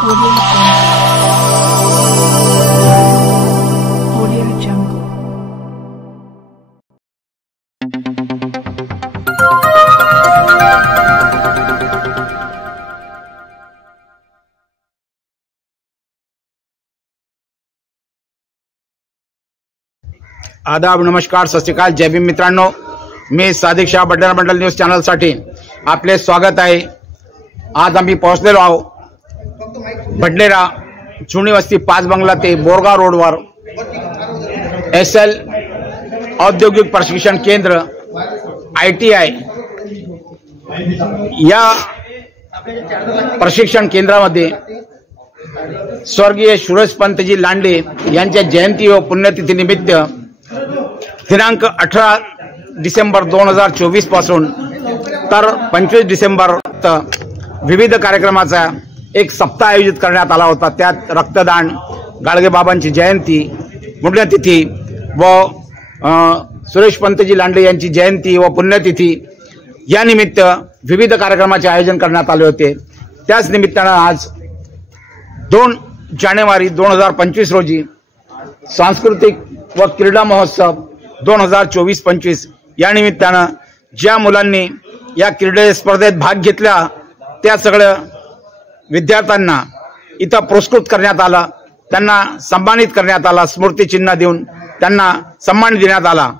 Audio Jungle. आदाब, नमस्कार, सत श्री अकाल, जय भीम मित्रांनो. मी सादिक शाह बडनेरा मंडल न्यूज चॅनल साठी आपले स्वागत आहे. आज आम्ही पोहोचलेलो आहोत बडनेरा जुनी वस्ती 5 बंगला ते बोरगाव रोडवर SL औद्योगिक प्रशिक्षण केंद्र ITI या प्रशिक्षण केंद्रामध्ये स्वर्गीय सुरेशपंतजी लांडे यांच्या जयंती व पुण्यतिथी निमित्त दिनांक 18 डिसेंबर 2024 पासून तर 25 डिसेंबर विविध कार्यक्रमाचा एक सप्ताह आयोजित करण्यात आला होता. त्यात रक्तदान, गाडगेबाबांची जयंती, पुण्यतिथी व सुरेशपंतजी लांडे यांची जयंती व पुण्यतिथी या निमित्त विविध कार्यक्रमाचे आयोजन करण्यात आले होते. त्याच निमित्तानं आज 2 जानेवारी 2025 रोजी सांस्कृतिक व क्रीडा महोत्सव 2024-25 या निमित्तानं ज्या मुलांनी या क्रीडा स्पर्धेत भाग घेतला त्या सगळ्या विद्यार्थ्यांना इथं पुरस्कृत करण्यात आला. त्यांना सन्मानित करण्यात आला. स्मृतिचिन्ह देऊन त्यांना सन्मान देण्यात आला.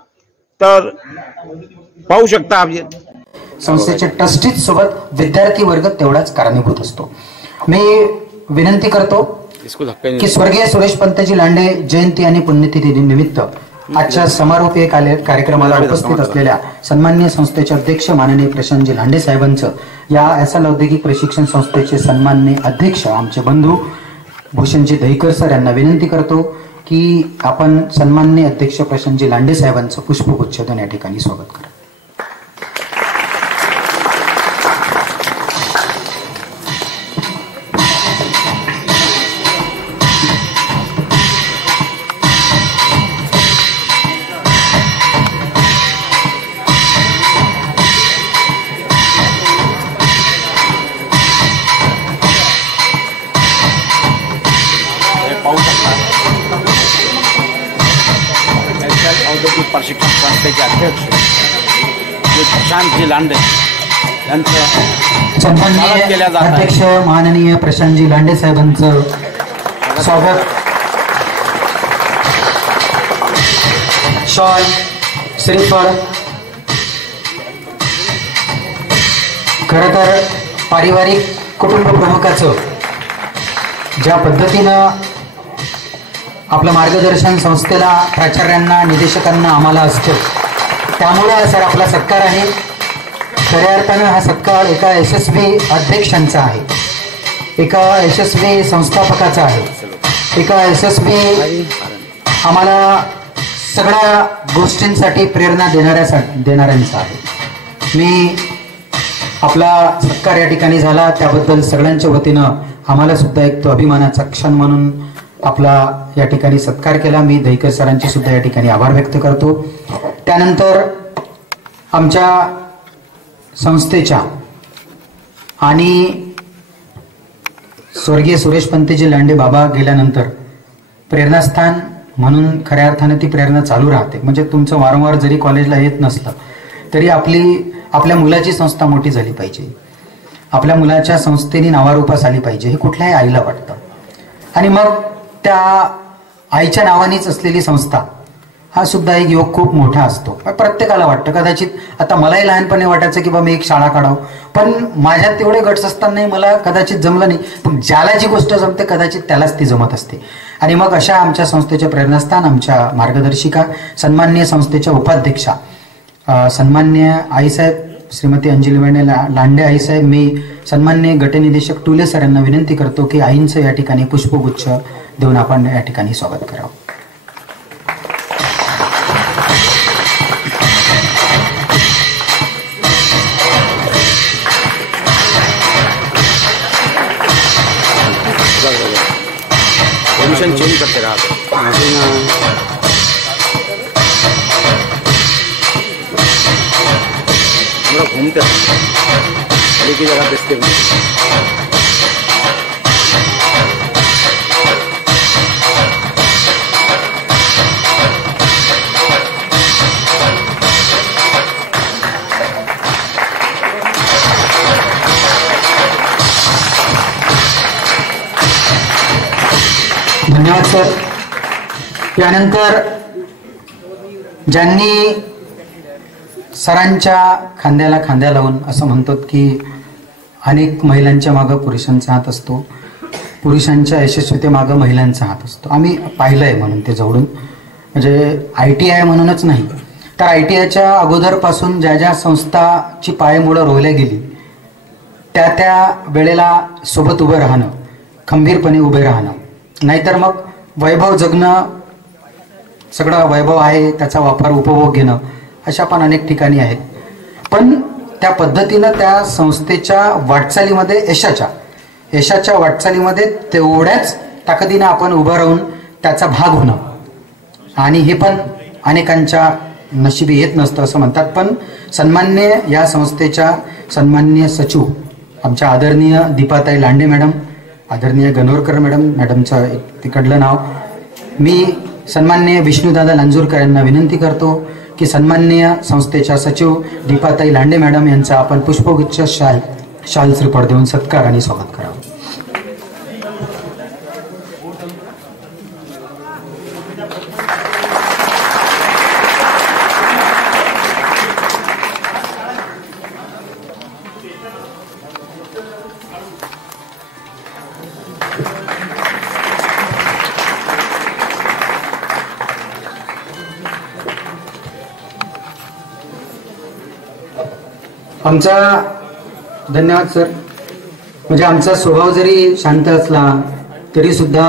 तर पाहू शकता संस्थेचे ट्रस्टीज सोबत विद्यार्थी वर्ग तेवढाच कारणीभूत असतो. मी विनंती करतो की स्वर्गीय सुरेशपंतजी लांडे जयंती आणि पुण्यतिथी निमित्त आजच्या समारोपीय कार्यक्रमाला उपस्थित असलेल्या सन्माननीय संस्थेचे अध्यक्ष माननीय प्रशांतजी लांडे साहेबांचं, या SL औद्योगिक प्रशिक्षण संस्थेचे सन्माननीय अध्यक्ष आमचे बंधू भूषणजी दहीकर सर यांना विनंती करतो की आपण सन्माननीय अध्यक्ष प्रशांतजी लांडे साहेबांचं पुष्पगुच्छ देऊन या ठिकाणी स्वागत करा. औद्योगिक प्रशिक्षण संस्थेचे अध्यक्ष प्रशांतजी लांडे यांचं सन्माननीय केल्या जात आहे. अध्यक्ष माननीय प्रशांतजी लांडे साहेबांचं स्वागत. शॉल, श्रीफळ, खरं तर पारिवारिक कुटुंब प्रमुखाचं ज्या पद्धतीनं आपलं मार्गदर्शन संस्थेला, प्राचार्यांना, निदेशकांना आम्हाला असतं, त्यामुळे हा सर आपला सत्कार आहे. खऱ्या अर्थानं हा सत्कार एका यशस्वी अध्यक्षांचा आहे, एका यशस्वी संस्थापकाचा आहे, एका यशस्वी आम्हाला सगळ्या गोष्टींसाठी प्रेरणा देणाऱ्यांचा आहे. मी आपला सत्कार या ठिकाणी झाला त्याबद्दल सगळ्यांच्या वतीनं आम्हाला सुद्धा एक तो अभिमानाचा क्षण म्हणून आपला या ठिकाणी सत्कार केला. मी दहीकर सरांचे सुद्धा या ठिकाणी आभार व्यक्त करतो. त्यानंतर आमच्या संस्थेच्या आणि स्वर्गीय सुरेशपंतजी लांडे बाबा गेल्यानंतर प्रेरणास्थान म्हणून खऱ्या अर्थाने ती प्रेरणा चालू राहते. म्हणजे तुमचं वारंवार जरी कॉलेजला येत नसलं तरी आपल्या मुलाची संस्था मोठी झाली पाहिजे, आपल्या मुलाच्या संस्थेने नावारूपास आली पाहिजे, हे कुठल्याही आईला वाटतं. आणि मग त्या आईच्या नावानेच असलेली संस्था हा सुद्धा एक योग खूप मोठा असतो. प्रत्येकाला वाटतं. कदाचित आता मलाही लहानपणी वाटायचं की बा मी एक शाळा काढावं, पण माझ्यात तेवढे गट्स असतानाही मला कदाचित जमलं नाही. पण ज्याला जी गोष्ट जमते कदाचित त्यालाच ती जमत असते. आणि मग अशा आमच्या संस्थेचे प्रेरणास्थान, आमच्या मार्गदर्शिका, सन्माननीय संस्थेच्या उपाध्यक्षा सन्माननीय आईसाहेब श्रीमती अंजलीबेन लांडे आईसाहेब, मी सन्माननीय गटनिदेशक टुले सर यांना विनंती करतो की आईंचं या ठिकाणी पुष्पगुच्छ देऊन आपण या ठिकाणी स्वागत करावं. पोजिशन चेंज करते राहतो. हम लोग घूमते हैं, एक ही जगह देखते हुए धन्यवाद सर. त्यानंतर ज्यांनी सरांच्या खांद्याला खांद्या लावून असं म्हणतात की अनेक महिलांच्या मागं पुरुषांचा हात असतो, पुरुषांच्या यशस्वीतेमागं महिलांचा हात असतो. आम्ही पाहिलंय म्हणून ते जवळून, म्हणजे ITI म्हणूनच नाही तर ITIच्या अगोदरपासून ज्या ज्या संस्थाची पायमुळं रोवल्या गेली त्या वेळेला सोबत उभं राहणं, खंबीरपणे उभे राहणं, नाहीतर मग वैभव जगणं, सगळं वैभव आहे त्याचा वापर उपभोग घेणं, अशा पण अनेक ठिकाणी आहेत. पण त्या पद्धतीनं त्या संस्थेच्या वाटचालीमध्ये यशाच्या वाटचालीमध्ये तेवढ्याच ताकदीनं आपण उभं राहून त्याचा भाग होणं, आणि हे पण अनेकांच्या नशिबी येत नसतं असं म्हणतात. पण सन्माननीय या संस्थेच्या सन्माननीय सचिव आमच्या आदरणीय दीपाताई लांडे मॅडम, आदरणीय गणोरकर मॅडमचं तिकडलं नाव, मी सन्माननीय विष्णुदादा लांजूरकर यांना विनंती करतो की सन्माननीय संस्थेच्या सचिव दीपाताई लांडे मॅडम यांचा आपण पुष्पगुच्छ शाल श्रीफळ देऊन सत्कार आणि स्वागत करावं. आमचा धन्यवाद सर. म्हणजे आमचा स्वभाव जरी शांत असला तरी सुद्धा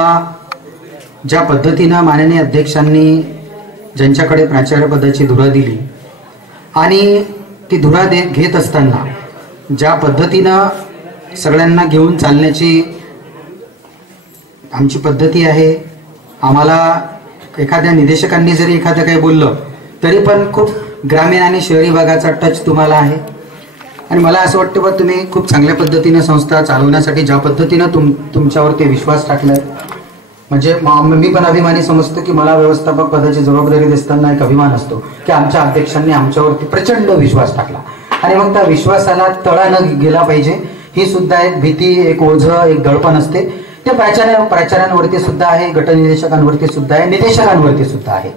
ज्या पद्धतीनं माननीय अध्यक्षांनी ज्यांच्याकडे प्राचार्य पदाची धुरा दिली आणि ती धुरा घेत असताना ज्या पद्धतीनं सगळ्यांना घेऊन चालण्याची आमची पद्धती आहे, आम्हाला एखाद्या निदेशकांनी जरी एखादं काही बोललं तरी पण खूप ग्रामीण आणि शहरी भागाचा टच तुम्हाला आहे. आणि मला असं वाटतं बा तुम्ही खूप चांगल्या पद्धतीने संस्था चालवण्यासाठी ज्या पद्धतीनं तुमच्यावरती विश्वास टाकलाय, म्हणजे मी पण अभिमानी समजतो की मला व्यवस्थापक पदाची जबाबदारी दिसताना एक अभिमान असतो की आमच्या अध्यक्षांनी आमच्यावरती प्रचंड विश्वास टाकला आणि मग त्या विश्वासाला तडा न गेला पाहिजे ही सुद्धा एक भीती, एक ओझं, एक दडपण असते. ते प्राचार्यांवरती सुद्धा आहे, गटनिदेशकांवरती सुद्धा आहे, निदेशकांवरती सुद्धा आहे.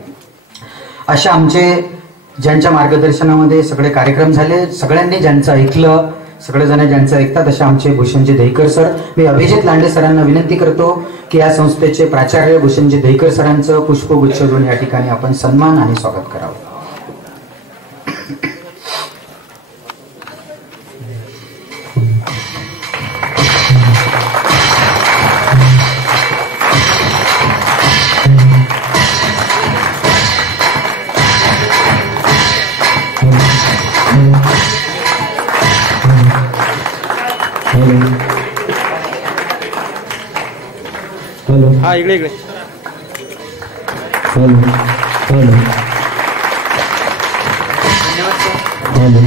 अशा आमचे ज्यांच्या मार्गदर्शनामध्ये सगळे कार्यक्रम झाले, सगळ्यांनी ज्यांचं ऐकलं, सगळेजण ज्यांचं ऐकतात असे आमचे भूषणजी दहीकर सर. मी अभिजित लांडे सरांना विनंती करतो की या संस्थेचे प्राचार्य भूषणजी दहीकर सरांचं पुष्पगुच्छ देऊन या ठिकाणी आपण सन्मान आणि स्वागत करावं. हा इकडे इकडे hello hello hello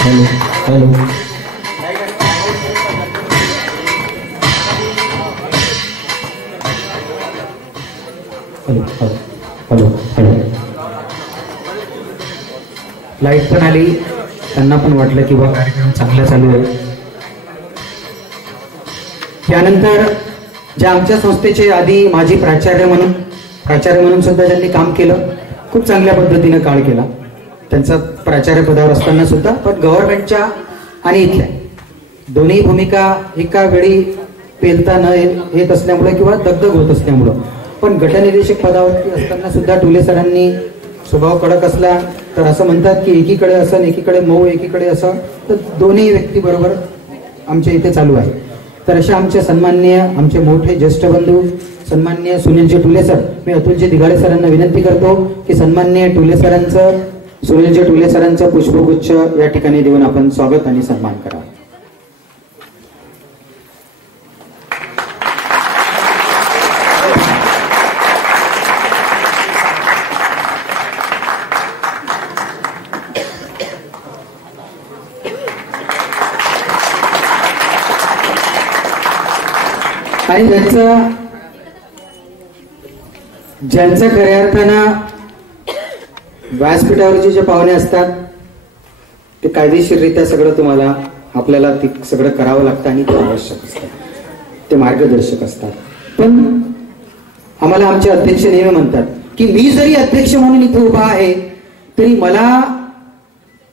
hello hello hello hello. Light पण आली, त्यांना पण वाटलं की बा कार्यक्रम चांगला चालू आहे. त्यानंतर ज्या आमच्या संस्थेचे आधी माजी प्राचार्य म्हणून सुद्धा ज्यांनी काम केलं, खूप चांगल्या पद्धतीनं काळ केला त्यांचा प्राचार्य पदावर असताना सुद्धा, पण गव्हर्नमेंटच्या आणि इथल्या दोन्ही भूमिका एका वेळी पेलता न येत असल्यामुळे किंवा दगदग होत असल्यामुळं, पण गटनिदेशक पदावरती असताना सुद्धा टुले सरांनी स्वभाव कडक असला तर असं म्हणतात की एकीकडे असं एकीकडे मऊ, एकीकडे असं, तर दोन्ही व्यक्ती बरोबर आमच्या इथे चालू आहे. तर अशा आमचे सन्माननीय, आमचे मोठे ज्येष्ठ बंधू सन्माननीय सुनीलजी टुले सर, मी अतुलजी दिघाडे सरांना विनंती करतो की सन्माननीय सुनीलजी टुले सरांचं पुष्पगुच्छ या ठिकाणी देऊन आपण स्वागत आणि सन्मान करा. आणि ज्यांचं खऱ्या अर्थानं व्यासपीठावरचे जे पाहुणे असतात ते कायदेशीररित्या सगळं आपल्याला ते सगळं करावं लागतं आणि ते आवश्यक असतं, ते मार्गदर्शक असतात. पण आम्हाला आमचे अध्यक्ष नेहमी म्हणतात की मी जरी अध्यक्ष म्हणून इथे उभा आहे तरी मला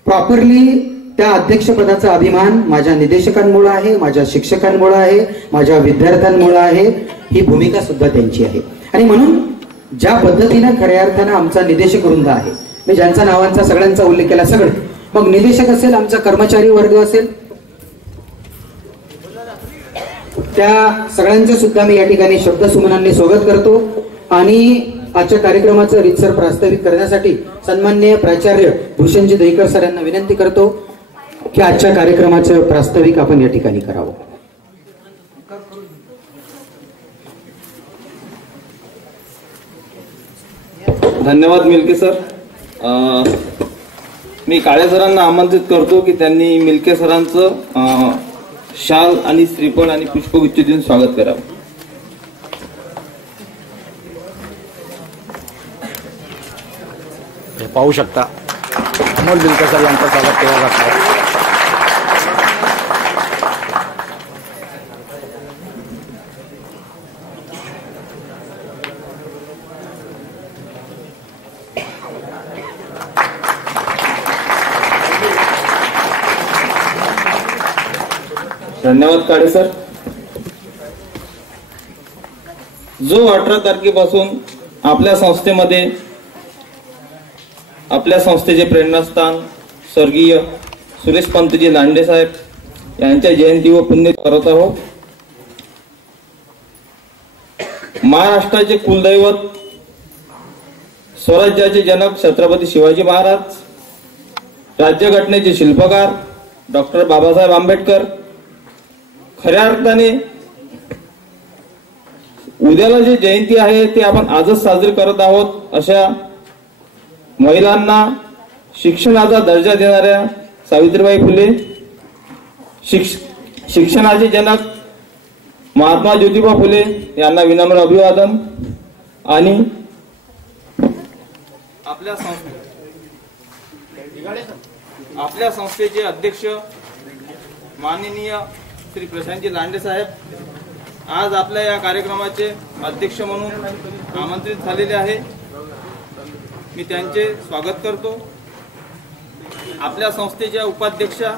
प्रॉपरली त्या अध्यक्षपदाचा अभिमान माझ्या निदेशकांमुळे आहे, माझ्या शिक्षकांमुळे आहे, माझ्या विद्यार्थ्यांमुळे आहे. ही भूमिका सुद्धा त्यांची आहे. आणि म्हणून ज्या पद्धतीनं खऱ्या अर्थानं आमचा निदेशक वृंद आहे, मी ज्यांचा नावांचा सगळ्यांचा उल्लेख केला, सगळे मग निदेशक असेल, आमचा कर्मचारी वर्ग असेल, त्या सगळ्यांचे सुद्धा मी या ठिकाणी शब्दसुमनांनी स्वागत करतो. आणि आजच्या कार्यक्रमाचं रीतसर प्रास्ताविक करण्यासाठी सन्माननीय प्राचार्य भूषणजी दहीकर सर यांना विनंती करतो की आजच्या कार्यक्रमाचं प्रास्ताविक आपण या ठिकाणी करावं. धन्यवाद मिल्के सर. मी काळे सरांना आमंत्रित करतो की त्यांनी मिल्के सरांचं शाल आणि श्रीफळ आणि पुष्पगुच्छ देऊन स्वागत करावं. पाहू शकता अमोल बिलकर सर यांचं स्वागत केलं जात आहे. धन्यवाद काळे सर. जो 18 तारखेपासून आपल्या संस्थेमध्ये आपल्या संस्थेचे प्रेरणास्थान स्वर्गीय सुरेश पंतजी लांडे साहेब यांच्या जयंती व पुण्य करत आहोत. महाराष्ट्राचे कुलदैवत स्वराज्याचे जनक छत्रपती शिवाजी महाराज, राज्यघटनेचे शिल्पकार डॉक्टर बाबासाहेब आंबेडकर, खऱ्या अर्थाने उद्याला जी जयंती आहे ते आपण आजच साजरी करत आहोत. अशा महिलांना शिक्षणाचा दर्जा देणाऱ्या सावित्रीबाई फुले, शिक्षणाचे जनक महात्मा ज्योतिबा फुले यांना विनम्र अभिवादन. आणि आपल्या संस्थेचे अध्यक्ष माननीय श्री प्रशांतजी लांडे साहेब आज आपल्या या कार्यक्रमाचे अध्यक्ष म्हणून आमंत्रित झालेले आहे. मी त्यांचे स्वागत करतो. आपल्या संस्थेच्या उपाध्यक्षा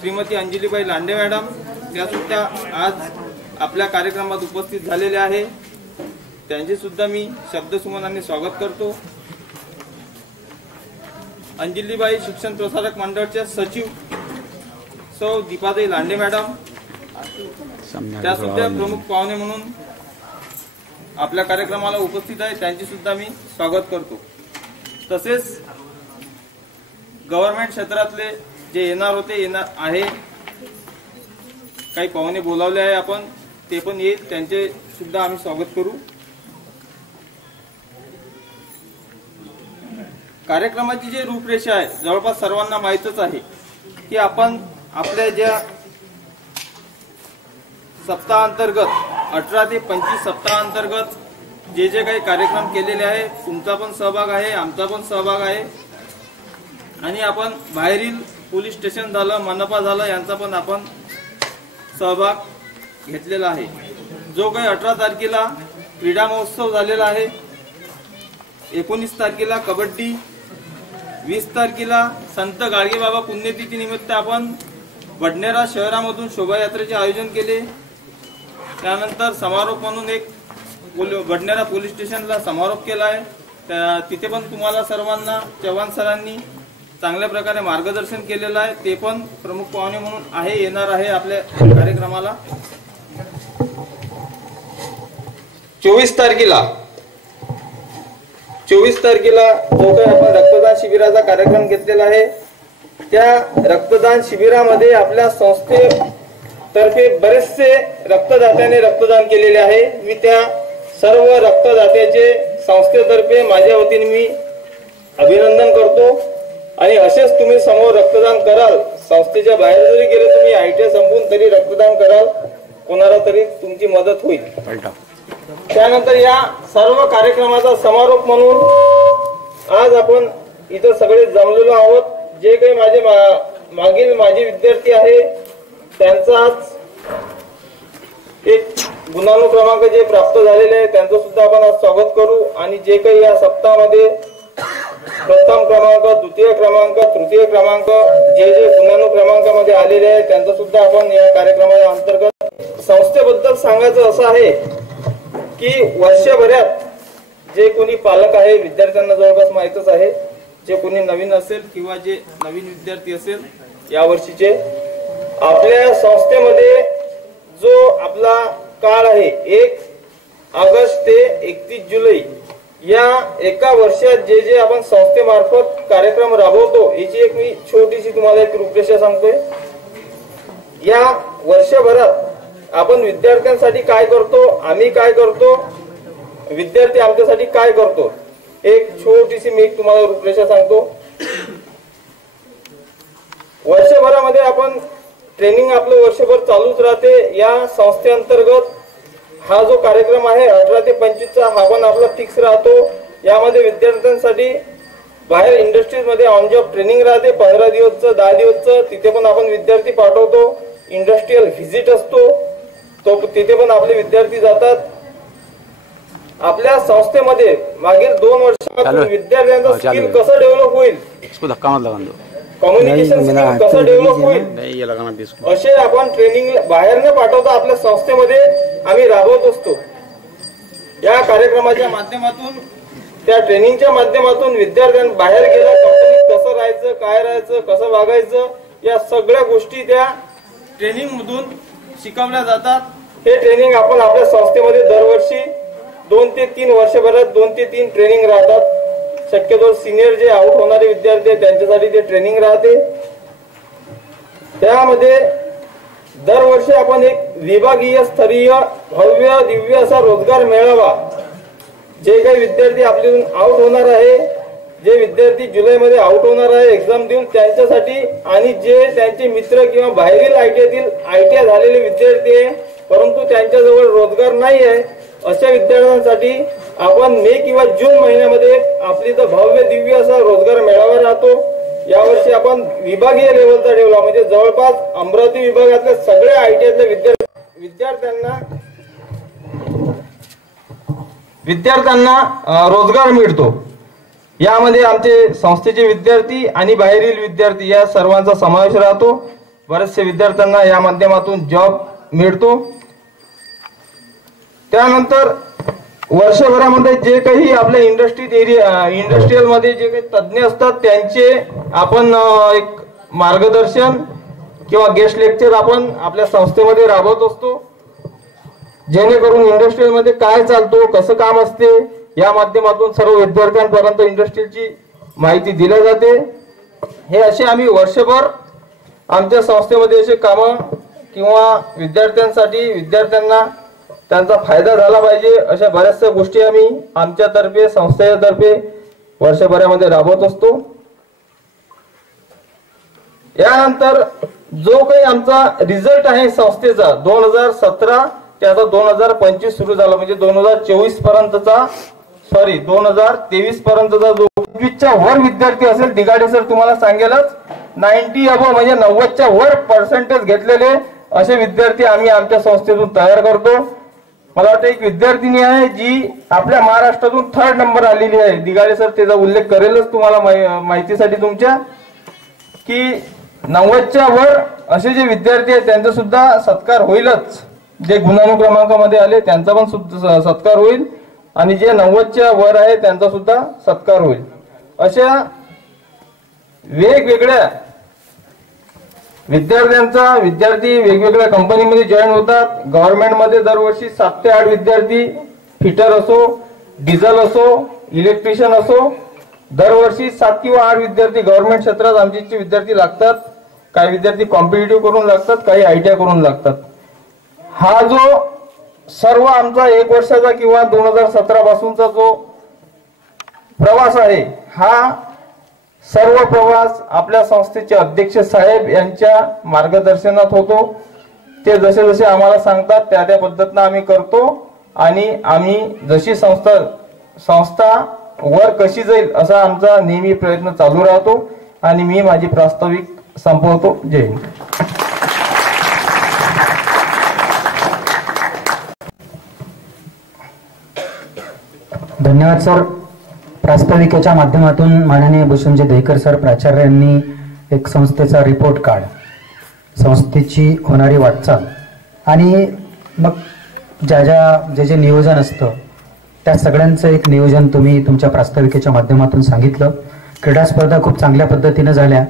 श्रीमती अंजलीबाई लांडे मॅडम त्या सुद्धा आज आपल्या कार्यक्रमात उपस्थित झालेले आहे. त्यांचे सुद्धा मी शब्दसुमनांनी स्वागत करतो. अंजलीबाई शिक्षण प्रसारक मंडळाच्या सचिव सौ दीपाताई लांडे मॅडम त्या सुद्धा प्रमुख पाहुणे म्हणून आपल्या कार्यक्रमाला उपस्थित आहे. त्यांचे सुद्धा मी स्वागत करतो. तसेच गव्हर्नमेंट क्षेत्रातले जे येणार आहे, काही पाहुणे बोलावले आहे आपण, ते पण येईल, त्यांचे सुद्धा आम्ही स्वागत करू. कार्यक्रमाची जी रूपरेषा आहे जवळपास सर्वांना माहीतच आहे की आपण आपल्या ज्या सप्ताहांतर्गत 18 ते 25 सप्ताहांतर्गत जे काही कार्यक्रम केलेले आहे, तुमचा पण सहभाग आहे, आमचा पण सहभाग आहे. आणि आपण बाहेरील पोलीस स्टेशन झालं, मनपा झालं, यांचा पण आपण सहभाग घेतलेला आहे. जो काही 18 तारखेला क्रीडा महोत्सव झालेला आहे, 19 तारखेला कबड्डी, 20 तारखेला संत गाडगेबाबा पुण्यतिथी निमित्त आपण वडनेरा शहरामधून शोभायात्रेचे आयोजन केले. त्यानंतर समारोप म्हणून एक वडनेरा पोलीस स्टेशनला समारोप केला आहे. तिथे पण तुम्हाला सर्वांना चव्हाण सरांनी चांगल्या प्रकारे मार्गदर्शन केलेलं आहे. ते पण प्रमुख पाहुणे म्हणून येणार आहे आपल्या कार्यक्रमाला. 24 तारखेला जो काही आपण रक्तदान शिबिराचा कार्यक्रम घेतलेला आहे, त्या रक्तदान शिबिरामध्ये आपल्या संस्थेतर्फे बरेचसे रक्तदात्याने रक्तदान केलेले आहे. मी त्या सर्व रक्तदात्याचे संस्थेतर्फे माझ्या वतीने मी अभिनंदन करतो. आणि असेच तुम्ही समोर रक्तदान कराल, संस्थेच्या बाहेर जरी गेले, तुम्ही ITI संपवून तरी रक्तदान कराल, कोणाला तरी तुमची मदत होईल. त्यानंतर या सर्व कार्यक्रमाचा समारोप म्हणून आज आपण इथं सगळे जमलेलो आहोत. जे काही माझे विद्यार्थी आहे त्यांचा आज एक गुणानुक्रमांक जे प्राप्त झालेले आहे त्यांचं सुद्धा आपण आज स्वागत करू आणि जे काही या सप्ताहामध्ये प्रथम क्रमांक, द्वितीय क्रमांक, तृतीय क्रमांक जे जे गुणानुक्रमांकामध्ये आलेले आहे त्यांचं सुद्धा आपण या कार्यक्रमाच्या अंतर्गत संस्थेबद्दल सांगायचं असं आहे की वर्षभरात जे कोणी पालक आहे, विद्यार्थ्यांना जवळपास माहीतच आहे, जे कोणी नवीन असेल किंवा जे नवीन विद्यार्थी असेल या वर्षीचे, आपल्या संस्थेमध्ये जो आपला काळ आहे 1 ऑगस्ट ते 31 जुलै या एका वर्षात जे जे आपण संस्थेमार्फत कार्यक्रम राबवतो याची एक मी छोटीशी तुम्हाला एक रूपरेषा सांगतोय. या वर्षभरात आपण विद्यार्थ्यांसाठी काय करतो, आम्ही काय करतो, विद्यार्थी आमच्यासाठी काय करतो, एक छोटीशी मी तुम्हाला रूपरेषा सांगतो. वर्षभरामध्ये आपण ट्रेनिंग आपलं वर्षभर चालूच राहते. या संस्थेअंतर्गत हा जो कार्यक्रम आहे 18 ते 25 चा हा पण आपला फिक्स राहतो. यामध्ये विद्यार्थ्यांसाठी बाहेर इंडस्ट्रीज मध्ये ऑन जॉब ट्रेनिंग राहते 15 दिवसचं, 10 दिवसचं. तिथे पण आपण विद्यार्थी पाठवतो. इंडस्ट्रियल व्हिजिट असतो तो, तिथे पण आपले विद्यार्थी जातात. आपल्या संस्थेमध्ये मागील 2 वर्षात विद्यार्थ्यांचं स्किल कसं डेव्हलप होईल, कम्युनिकेशन स्किल कसं डेव्हलप होईल असे आपण ट्रेनिंग बाहेर न पाठवता आपल्या संस्थेमध्ये आम्ही राबवत असतो. या कार्यक्रमाच्या माध्यमातून, त्या ट्रेनिंगच्या माध्यमातून विद्यार्थ्यांना बाहेर गेला कंपनीत कसं राहायचं, काय राहायचं, कसं वागायचं या सगळ्या गोष्टी त्या ट्रेनिंग मधून शिकवल्या जातात. हे ट्रेनिंग आपण आपल्या संस्थेमध्ये दरवर्षी 2 ते 3 वर्षभरात 2 ते 3 ट्रेनिंग राहतात. शक्यतो सिनियर जे आउट होणारे विद्यार्थी आहेत त्यांच्यासाठी ते ट्रेनिंग राहते. त्यामध्ये दरवर्षी आपण एक विभागीय स्तरीय भव्य दिव्य असा रोजगार मेळावा, जे काही विद्यार्थी आपल्यातून आउट होणार आहे, जे विद्यार्थी जुलैमध्ये आउट होणार आहे एक्झाम देऊन त्यांच्यासाठी, आणि जे त्यांचे मित्र किंवा बाहेरील आयटीआय झालेले विद्यार्थी आहे परंतु त्यांच्याजवळ रोजगार नाही आहे अशा विद्यार्थ्यांसाठी आपण मे किंवा जून महिन्यामध्ये आपली तर भव्य दिव्य असा रोजगार मेळावा राहतो. यावर्षी आपण विभागीय लेवलचा ठेवला, म्हणजे जवळपास अमरावती विभागातल्या सगळ्या आयटीआयतल्या विद्यार्थ्यांना रोजगार मिळतो. यामध्ये आमचे संस्थेचे विद्यार्थी आणि बाहेरील विद्यार्थी या सर्वांचा समावेश राहतो. बरेचसे विद्यार्थ्यांना या माध्यमातून जॉब मिळतो. त्यानंतर वर्षभरामध्ये जे काही आपल्या इंडस्ट्रियल मध्ये जे काही तज्ञ असतात त्यांचे आपण एक मार्गदर्शन किंवा गेस्ट लेक्चर आपण आपल्या संस्थेमध्ये राबवत असतो, जेणेकरून इंडस्ट्रियल मध्ये काय चालतो, कसं काम असते या माध्यमातून सर्व विद्यार्थ्यांपर्यंत इंडस्ट्रीची माहिती दिली जाते. हे असे आम्ही वर्षभर आमच्या संस्थेमध्ये असे कामं किंवा विद्यार्थ्यांना त्यांचा फायदा झाला पाहिजे अशा बऱ्याचशा गोष्टी आम्ही आमच्यातर्फे संस्थेतर्फे वर्षभरामध्ये राबवत असतो. यानंतर जो काही आमचा रिझल्ट आहे संस्थेचा 2017 ते आता 2025 सुरू झाला, म्हणजे 2024 पर्यंतचा 2023 पर्यंतचा जो 25च्या वर विद्यार्थी असेल, दिगाडे सर तुम्हाला सांगेलच 90 अबव म्हणजे 90च्या वर पर्सेंटेज घेतलेले असे विद्यार्थी आम्ही आमच्या संस्थेतून तयार करतो. मला वाटतं एक विद्यार्थिनी आहे जी आपल्या महाराष्ट्रातून 3rd नंबर आलेली आहे. दिगाडे सर त्याचा उल्लेख करेलच तुम्हाला माहितीसाठी तुमच्या, की 90च्या वर असे जे विद्यार्थी आहेत त्यांचा सुद्धा सत्कार होईलच. जे गुणानुक्रमांकामध्ये आले त्यांचा पण सत्कार होईल आणि जे 90च्या वर आहे त्यांचा सुद्धा सत्कार होईल. अशा वेगवेगळ्या विद्यार्थी वेगवेगळ्या कंपनीमध्ये जॉईन होतात. गव्हर्नमेंटमध्ये दरवर्षी 7 ते 8 विद्यार्थी, फिटर असो, डिझेल असो, इलेक्ट्रिशियन असो, दरवर्षी 7 किंवा 8 विद्यार्थी गव्हर्नमेंट क्षेत्रात आमचे विद्यार्थी लागतात. काही विद्यार्थी कॉम्पिटिटिव्ह करून लागतात, काही आयटीआय करून लागतात. हा जो सर्व आमचा 1 वर्षाचा किंवा 2017 पासूनचा जो प्रवास आहे, हा सर्व प्रवास आपल्या संस्थेचे अध्यक्ष साहेब यांच्या मार्गदर्शनात होतो. ते जसे जसे आम्हाला सांगतात त्या पद्धतीने आम्ही करतो आणि आम्ही जशी संस्था वर कशी जाईल असा आमचा नेहमी प्रयत्न चालू राहतो. आणि मी माझी प्रास्ताविक संपवतो. जय हिंद. धन्यवाद सर. प्रास्ताविकेच्या माध्यमातून माननीय भूषणजी दहीकर सर प्राचार्य यांनी एक संस्थेचा रिपोर्ट कार्ड, संस्थेची होणारी वाटचाल आणि मग जे नियोजन असतं त्या सगळ्यांचं एक नियोजन तुम्ही तुमच्या प्रास्ताविकेच्या माध्यमातून सांगितलं. क्रीडा स्पर्धा खूप चांगल्या पद्धतीनं झाल्या.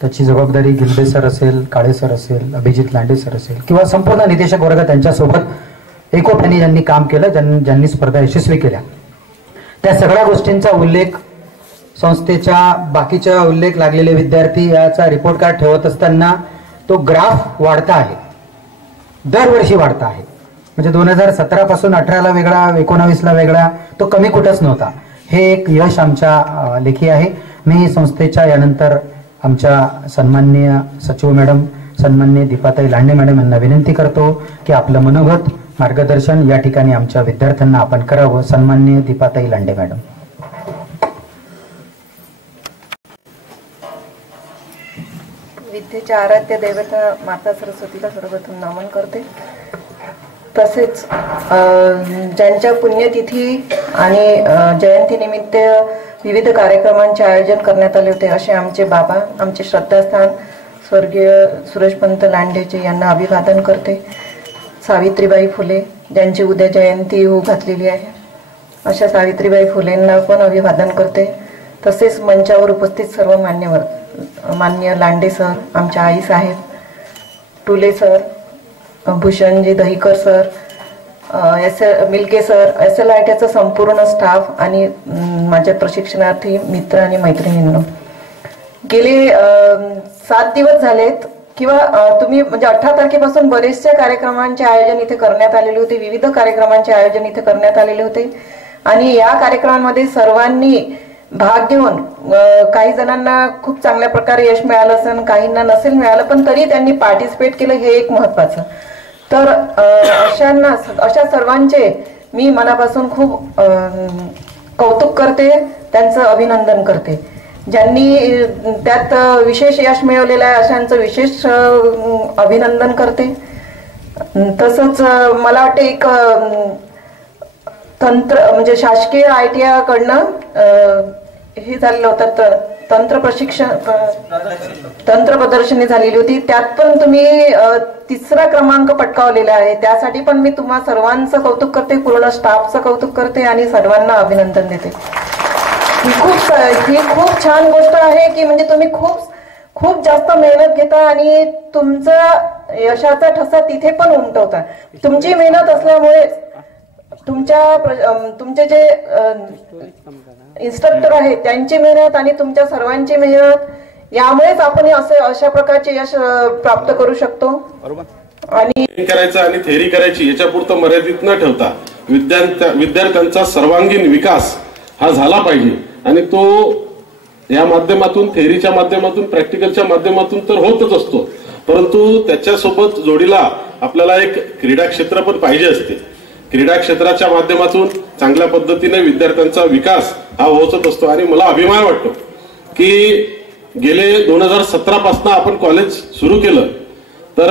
त्याची जबाबदारी गिल्डे सर असेल, काळे सर असेल, अभिजित लांडे सर असेल किंवा संपूर्ण निदेशक वर्ग त्यांच्यासोबत एकोप्याने ज्यांनी काम केलं, ज्यांनी स्पर्धा यशस्वी केल्या, त्या सगळ्या गोष्टींचा उल्लेख, संस्थेच्या बाकीच्या उल्लेख लागलेले विद्यार्थी याचा रिपोर्ट कार्ड ठेवत असताना तो ग्राफ वाढता आहे, दरवर्षी वाढता आहे. म्हणजे 2017 पासून 18ला वेगळा, 19ला वेगळा, तो कमी कुठंच नव्हता. हे एक यश आमच्या लेखी आहे. मी संस्थेच्या यानंतर आमच्या सन्माननीय सचिव मॅडम, सन्माननीय दीपाताई लांडे मॅडम यांना विनंती करतो की आपलं मनोगत मार्गदर्शन या ठिकाणी आमच्या विद्यार्थ्यांना आपण करावं. सन्माननीय दीपाताई लांडे मॅडम. विद्येच्या आराध्य देवता माता सरस्वतीला सर्वप्रथम नमन करते. तसेच ज्यांच्या पुण्यतिथी आणि जयंतीनिमित्त विविध कार्यक्रमांचे आयोजन करण्यात आले होते असे आमचे बाबा, आमचे श्रद्धास्थान स्वर्गीय सुरेशपंत लांडेजी यांना अभिवादन करते. सावित्रीबाई फुले ज्यांची उद्या जयंती होऊ घातलेली आहे अशा सावित्रीबाई फुलेंना पण अभिवादन करते. तसेच मंचावर उपस्थित सर्व मान्यवर, माननीय लांडे सर, आमच्या आई साहेब, टुले सर, भूषणजी दहीकर सर, मिल्के सर, SLITचा संपूर्ण स्टाफ आणि माझ्या प्रशिक्षणार्थी मित्र आणि मैत्रिणींनो, गेले 7 दिवस झालेत किंवा तुम्ही म्हणजे 18 तारखेपासून बरेचसे कार्यक्रमांचे आयोजन इथे करण्यात आलेले होते, विविध कार्यक्रमांचे आयोजन इथे करण्यात आलेले होते आणि या कार्यक्रमांमध्ये सर्वांनी भाग घेऊन काही जणांना खूप चांगल्या प्रकारे यश मिळालं असेल, काहींना नसेल मिळालं, पण तरी त्यांनी पार्टिसिपेट केलं, हे एक महत्वाचं. तर अशा सर्वांचे मी मनापासून खूप कौतुक करते, त्यांचं अभिनंदन करते. ज्यांनी त्यात विशेष यश मिळवलेलं आहे अशांचं विशेष अभिनंदन करते. तसंच मला वाटते एक तंत्र म्हणजे शासकीय ITI कडनं हे झालेलं होतं, तंत्र प्रदर्शनी झालेली होती, त्यात पण तुम्ही 3रा क्रमांक पटकावलेला आहे. त्यासाठी पण मी तुम्हा सर्वांचं कौतुक करते, पूर्ण स्टाफचं कौतुक करते आणि सर्वांना अभिनंदन देते. ही खूप छान गोष्ट आहे की म्हणजे तुम्ही खूप जास्त मेहनत घेता आणि तुमचा यशाचा ठसा तिथे पण उमटवता. तुमची मेहनत असल्यामुळे तुमचे जे इन्स्ट्रक्टर आहेत त्यांची मेहनत आणि तुमच्या सर्वांची मेहनत यामुळेच आपण अशा प्रकारचे यश प्राप्त करू शकतो. आणि करायचं आणि थेअरी करायची याच्यापुरतं मर्यादित न ठेवता विद्यार्थ्यांचा सर्वांगीण विकास हा झाला पाहिजे आणि तो या माध्यमातून, थेअरीच्या माध्यमातून, प्रॅक्टिकलच्या माध्यमातून तर होतच असतो, परंतु त्याच्यासोबत जोडीला आपल्याला एक क्रीडा क्षेत्र पण पाहिजे असते. क्रीडा क्षेत्राच्या माध्यमातून चांगल्या पद्धतीने विद्यार्थ्यांचा विकास हा होतच असतो आणि मला अभिमान वाटतो की गेले 2017 पासून आपण कॉलेज सुरू केलं तर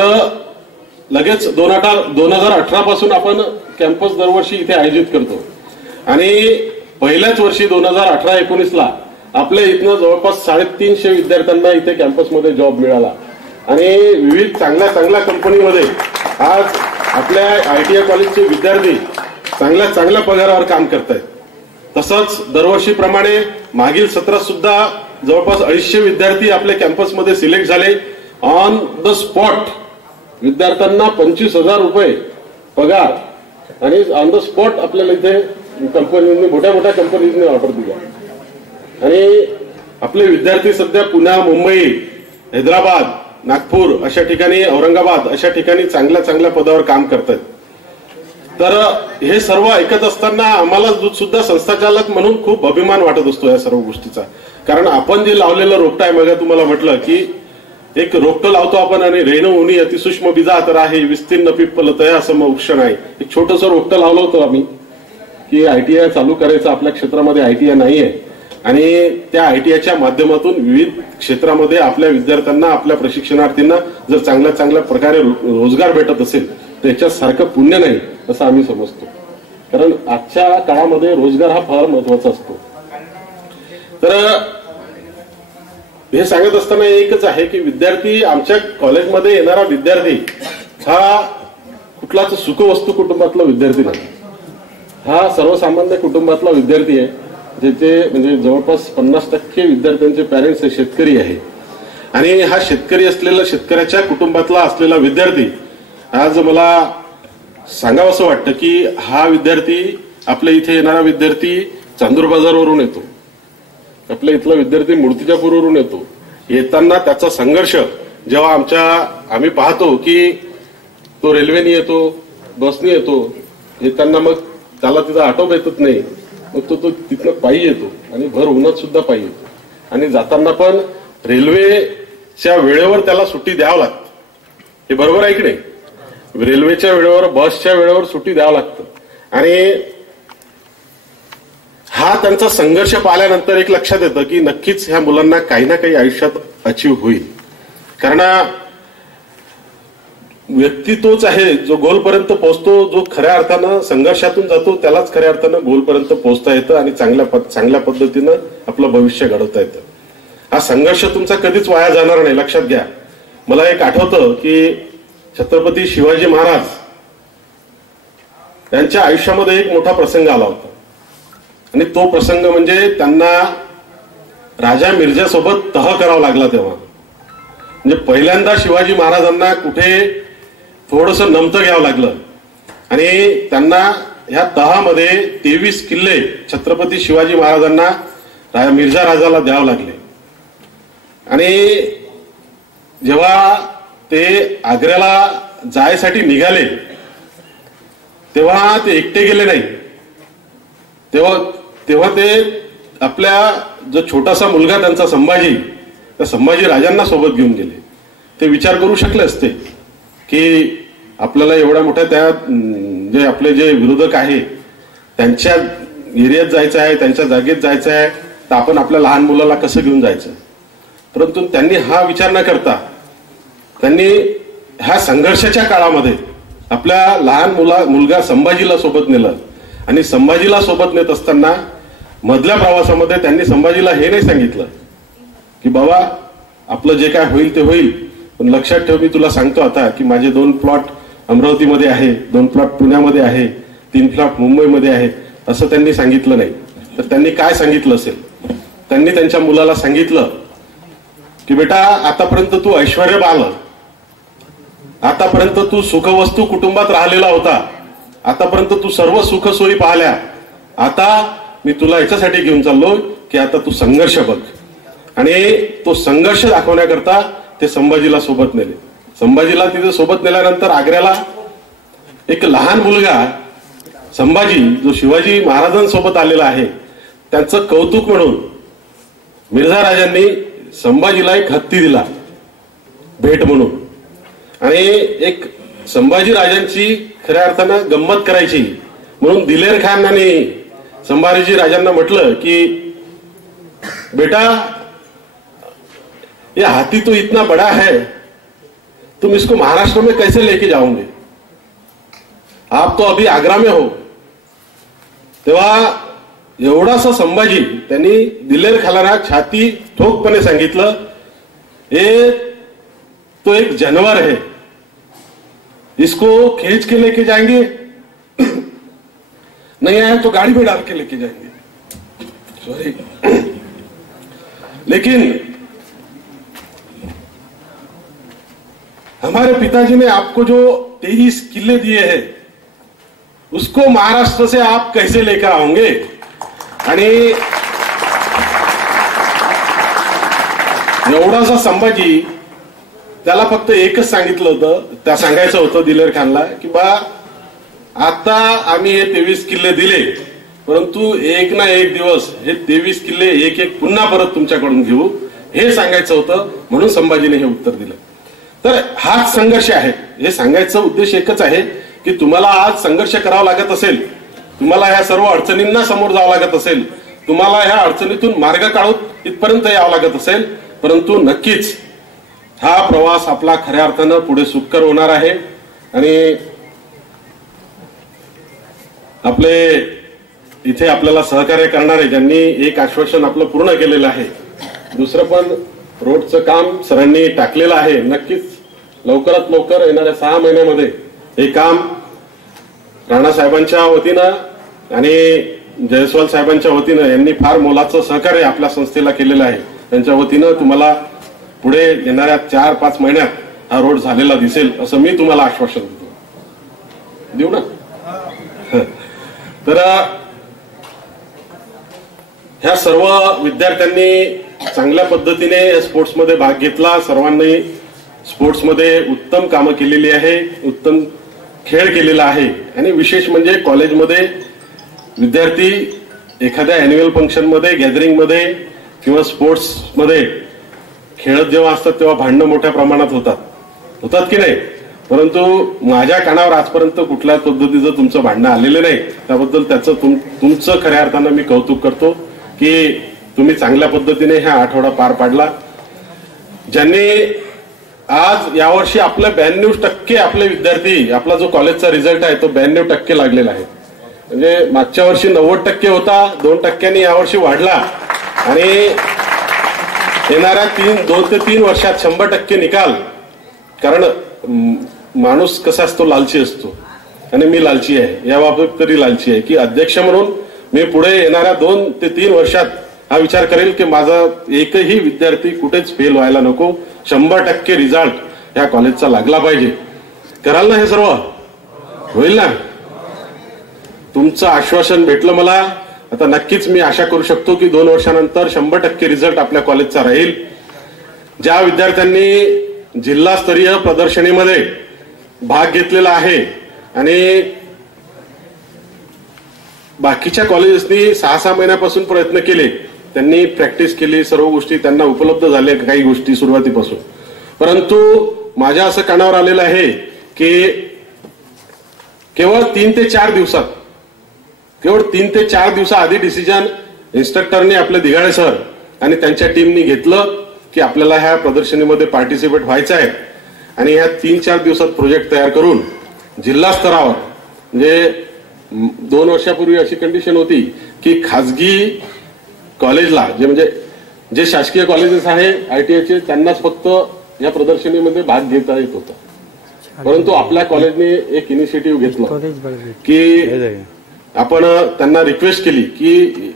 लगेच 2018 पासून आपण कॅम्पस दरवर्षी इथे आयोजित करतो आणि पहिल्याच वर्षी 2018-19ला आपल्या इथनं जवळपास 350 विद्यार्थ्यांना इथे कॅम्पसमध्ये जॉब मिळाला आणि विविध चांगल्या कंपनीमध्ये आज आपल्या ITI कॉलेजचे विद्यार्थी चांगल्या पगारावर काम करतायत. तसंच दरवर्षीप्रमाणे मागील सत्रात सुद्धा जवळपास 250 विद्यार्थी आपल्या कॅम्पसमध्ये सिलेक्ट झाले. ऑन द स्पॉट विद्यार्थ्यांना 25,000 रुपये पगार आणि ऑन द स्पॉट आपल्याला इथे कंपनीने, मोठ्या कंपनीजने ऑर्डर दिल्या आणि आपले विद्यार्थी सध्या पुणे, मुंबई, हैदराबाद, नागपूर अशा ठिकाणी, औरंगाबाद अशा ठिकाणी चांगल्या पदावर काम करतात. तर हे सर्व ऐकत असताना आम्हाला सुद्धा संस्थाचालक म्हणून खूप अभिमान वाटत असतो या सर्व गोष्टीचा. कारण आपण जे लावलेलं रोपटं आहे, मग तुम्हाला म्हटलं की एक रोपटं लावतो आपण आणि रेणू उनी अतिसूक्ष्म बीजा तर आहे विस्तीर्ण पिप्पल तया सम वृक्ष नाही. एक छोटंसं रोपटं लावलं होतं आम्ही की ITI चालू करायचं, आपल्या क्षेत्रामध्ये ITI नाहीये आणि त्या ITIच्या माध्यमातून विविध क्षेत्रामध्ये आपल्या विद्यार्थ्यांना, आपल्या प्रशिक्षणार्थींना जर चांगल्या प्रकारे रोजगार भेटत असेल तर याच्यासारखं पुण्य नाही असं आम्ही समजतो. कारण आजच्या काळामध्ये रोजगार हा फार महत्वाचा असतो. तर हे सांगत असताना एकच आहे की विद्यार्थी, आमच्या कॉलेजमध्ये येणारा विद्यार्थी हा कुठलाच सुखवस्तू कुटुंबातला विद्यार्थी नाही. हा सर्वसामान्य कुटुंबातला विद्यार्थी आहे, ज्याचे म्हणजे जवळपास 50% विद्यार्थ्यांचे पॅरेंट्स हे शेतकरी आहे. आणि हा शेतकरी असलेला, शेतकऱ्याच्या कुटुंबातला असलेला विद्यार्थी आज मला सांगावं असं वाटतं की हा विद्यार्थी, आपल्या इथे येणारा विद्यार्थी चांदूर बाजारवरून येतो, आपल्या इथला विद्यार्थी मूर्तिजापूरवरून येतो. येताना त्याचा संघर्ष जेव्हा आम्ही पाहतो की तो रेल्वेने येतो, बसने येतो, येताना मग त्याला तिथं ऑटो भेटत नाही, मग तो तिथनं पायी येतो आणि भर उन्हात सुद्धा पायी येतो. आणि जाताना पण रेल्वेच्या वेळेवर त्याला सुट्टी द्यावं लागतं. हे बरोबर आहे की नाही? रेल्वेच्या वेळेवर, बसच्या वेळेवर सुट्टी द्यावं लागतं. आणि हा त्यांचा संघर्ष पाहिल्यानंतर एक लक्षात येतं की नक्कीच ह्या मुलांना काही ना काही आयुष्यात अचीव्ह होईल. कारण व्यक्ती तोच आहे जो गोलपर्यंत पोहोचतो, जो खऱ्या अर्थानं संघर्षातून जातो त्यालाच खऱ्या अर्थानं गोलपर्यंत पोहोचता येतं आणि चांगल्या पद्धतीनं आपलं भविष्य घडवता येतं. हा संघर्ष तुमचा कधीच वाया जाणार नाही, लक्षात घ्या. मला एक आठवतं की छत्रपती शिवाजी महाराज यांच्या आयुष्यामध्ये एक मोठा प्रसंग आला होता. आणि तो प्रसंग म्हणजे त्यांना राजा मिर्झासोबत तह करावा लागला. तेव्हा म्हणजे पहिल्यांदा शिवाजी महाराजांना कुठे थोडंसं नमतं घ्यावं लागलं आणि त्यांना ह्या तहामध्ये 23 किल्ले छत्रपती शिवाजी महाराजांना मिर्झा राजाला द्यावं लागले. आणि जेव्हा ते आग्र्याला जायसाठी निघाले तेव्हा ते एकटे गेले नाही. तेव्हा ते आपल्या जो छोटासा मुलगा त्यांचा संभाजी, त्या संभाजी राजांना सोबत घेऊन गेले. ते विचार करू शकले असते की आपल्याला एवढ्या मोठ्या त्या जे आपले जे विरोधक आहे त्यांच्या एरियात जायचं आहे, त्यांच्या जागेत जायचं आहे, तर आपण आपल्या लहान मुलाला कसं घेऊन जायचं. परंतु त्यांनी हा विचार न करता त्यांनी ह्या संघर्षाच्या काळामध्ये आपल्या लहान मुलगा संभाजीला सोबत नेलं. आणि संभाजीला सोबत नेत असताना मधल्या प्रवासामध्ये त्यांनी संभाजीला हे नाही सांगितलं की बाबा आपलं जे काय होईल ते होईल, पण लक्षात ठेव, मी तुला सांगतो आता की माझे 2 प्लॉट अमरावतीमध्ये आहे, 2 प्लॉट पुण्यामध्ये आहे, 3 प्लॉट मुंबईमध्ये आहे, असं त्यांनी सांगितलं नाही. तर त्यांनी काय सांगितलं असेल? त्यांनी त्यांच्या मुलाला सांगितलं की बेटा, आतापर्यंत तू ऐश्वर्य पाहिलं, आतापर्यंत तू सुखवस्तू कुटुंबात राहिलेला होता, आतापर्यंत तू सर्व सुखसोयी पाहिल्या, आता मी तुला याच्यासाठी घेऊन चाललो की आता तू संघर्ष बघ. आणि तो संघर्ष दाखवण्याकरता ते संभाजीला सोबत नेले. संभाजीला तिथे सोबत नेल्यानंतर आग्र्याला एक लहान मुलगा संभाजी, जो शिवाजी महाराजांसोबत आलेला आहे, त्यांचं कौतुक म्हणून मिर्झा राजांनी संभाजीला एक हत्ती दिला भेट म्हणून. आणि एक संभाजी राजांची खऱ्या अर्थानं गंमत करायची म्हणून दिलेर खान यांनी संभाजी राजांना म्हटलं की बेटा, ये हाथी तो इतना बड़ा है, तुम इसको महाराष्ट्र में कैसे लेके जाओगे, आप तो अभी आगरा में हो. तेव्हा एवढासा संभाजी त्यांनी दिलेर खानाला छाती ठोकपणे सांगितलं, हे तो एक जानवर है, इसको खींच के लेके जाएंगे, नहीं आया तो गाड़ी में डाल के लेके जाएंगे. सॉरी, लेकिन हमारे पिताजी ने आपको जो 23 किले दिए हैं उसको महाराष्ट्र से आप कैसे लेकर आओगे. आणि एवढासा संभाजी, त्याला फक्त एकच सांगितलं होतं, त्या सांगायचं होतं दिलेर खानला की बा, आता आम्ही हे 23 किल्ले दिले, परंतु एक ना एक दिवस हे 23 किल्ले एक एक पुन्हा परत तुमच्याकडून घेऊ, हे सांगायचं होतं. म्हणून संभाजीने हे उत्तर दिलं. तर हाच संघर्ष आहे. हे सांगायचा उद्देश एकच आहे की तुम्हाला आज संघर्ष करावा लागत असेल, तुम्हाला ह्या सर्व अडचणींना समोर जावं लागत असेल, तुम्हाला ह्या अडचणीतून मार्ग काढून इथपर्यंत यावं लागत असेल, परंतु नक्कीच हा प्रवास आपला खऱ्या अर्थानं पुढे सुखकर होणार आहे. आणि आपले इथे आपल्याला सहकार्य करणारे ज्यांनी एक आश्वासन आपलं पूर्ण केलेलं आहे, दुसरं पण रोडचं काम सरांनी टाकलेलं आहे. नक्कीच लवकरात लवकर येणाऱ्या 6 महिन्यामध्ये हे काम राणा साहेबांच्या वतीनं आणि जयस्वाल साहेबांच्या वतीनं यांनी फार मोलाचं सहकार्य आपल्या संस्थेला केलेलं आहे. त्यांच्या वतीनं तुम्हाला पुढे येणाऱ्या 4-5 महिन्यात हा रोड झालेला दिसेल असं मी तुम्हाला आश्वासन देऊ ना. तर ह्या सर्व विद्यार्थ्यांनी चांगल्या पद्धतीने स्पोर्ट्समध्ये भाग घेतला. सर्वांनी स्पोर्ट्समध्ये उत्तम कामं केलेली आहे, उत्तम खेळ केलेला आहे. आणि विशेष म्हणजे कॉलेजमध्ये विद्यार्थी एखाद्या अॅन्युअल फंक्शनमध्ये, गॅदरिंगमध्ये किंवा स्पोर्ट्समध्ये खेळत जेव्हा असतात तेव्हा भांडणं मोठ्या प्रमाणात होतात की नाही. परंतु माझ्या कानावर आजपर्यंत कुठल्याच पद्धतीचं तुमचं भांडणं आलेलं नाही. त्याबद्दल त्याचं तुमचं खऱ्या अर्थानं मी कौतुक करतो की तुम्ही चांगल्या पद्धतीने हा आठवडा पार पाडला. ज्यांनी आज यावर्षी आपले 92% आपले विद्यार्थी, आपला जो कॉलेजचा रिझल्ट आहे तो 92% लागलेला आहे. म्हणजे मागच्या वर्षी 90% होता, 2% यावर्षी वाढला. आणि येणाऱ्या 2 ते 3 वर्षात 100% निकाल. कारण माणूस कसा असतो, लालची असतो. आणि मी लालची आहे, याबाबत तरी लालची आहे की अध्यक्ष म्हणून मी पुढे येणाऱ्या 2 ते 3 वर्षात हा विचार करेल की माझा एकही विद्यार्थी कुठेच फेल व्हायला नको. 100% रिझल्ट या कॉलेजचा लागला पाहिजे. कराल ना हे सर्व? होईल ना? तुमचं आश्वासन भेटलं मला. आता नक्कीच मी आशा करू शकतो की 2 वर्षानंतर 100% रिझल्ट आपल्या कॉलेजचा राहील. ज्या विद्यार्थ्यांनी जिल्हास्तरीय प्रदर्शनीमध्ये भाग घेतलेला आहे आणि बाकीच्या कॉलेजेसनी 6-6 महिन्यापासून प्रयत्न केले, त्यांनी प्रॅक्टिस केली, सर्व गोष्टी त्यांना उपलब्ध झाल्या काही गोष्टी सुरुवातीपासून. परंतु माझ्या असं कानावर आलेलं आहे की केवळ 3 ते 4 दिवसाआधी डिसिजन इन्स्ट्रक्टरने आपले दिघाडे सर आणि त्यांच्या टीमनी घेतलं की आपल्याला ह्या प्रदर्शनीमध्ये पार्टिसिपेट व्हायचं आहे. आणि ह्या 3-4 दिवसात प्रोजेक्ट तयार करून जिल्हा स्तरावर, म्हणजे 2 वर्षापूर्वी अशी कंडिशन होती की खाजगी कॉलेजला जे शासकीय कॉलेजेस आहे ITIचे त्यांनाच फक्त या प्रदर्शनीमध्ये भाग घेता येत होता. परंतु आपल्या कॉलेजने एक इनिशिएटिव्ह घेतलं की आपण त्यांना रिक्वेस्ट केली की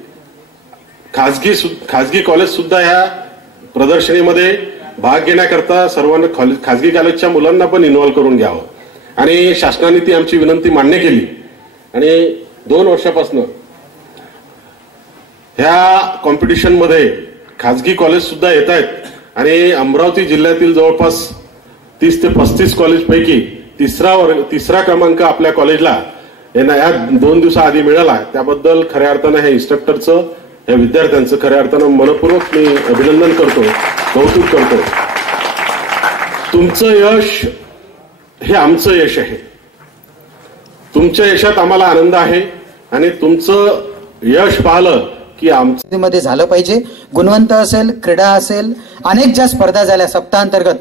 खाजगी कॉलेज सुद्धा ह्या प्रदर्शनीमध्ये भाग घेण्याकरता सर्वांना खाजगी कॉलेजच्या मुलांना पण इन्व्हॉल्व करून घ्यावं. आणि शासनाने ती आमची विनंती मान्य केली. आणि 2 वर्षापासून ह्या कॉम्पिटिशनमध्ये खाजगी कॉलेज सुद्धा येत आहेत. आणि अमरावती जिल्ह्यातील जवळपास 30 ते 35 कॉलेज पैकी तिसरा क्रमांक आपल्या कॉलेजला या 2 दिवसाआधी मिळाला. त्याबद्दल खऱ्या अर्थानं हे इन्स्ट्रक्टरचं, या विद्यार्थ्यांचं खऱ्या अर्थानं मनपूर्वक मी अभिनंदन करतो, कौतुक करतो. तुमचं यश हे आमचं यश आहे. तुमच्या यशात आम्हाला आनंद आहे. आणि तुमचं यश पाहिलं की आमचं मध्ये झालं पाहिजे. गुणवंत असेल, क्रीडा असेल, अनेक ज्या स्पर्धा झाल्या सप्ताहांतर्गत.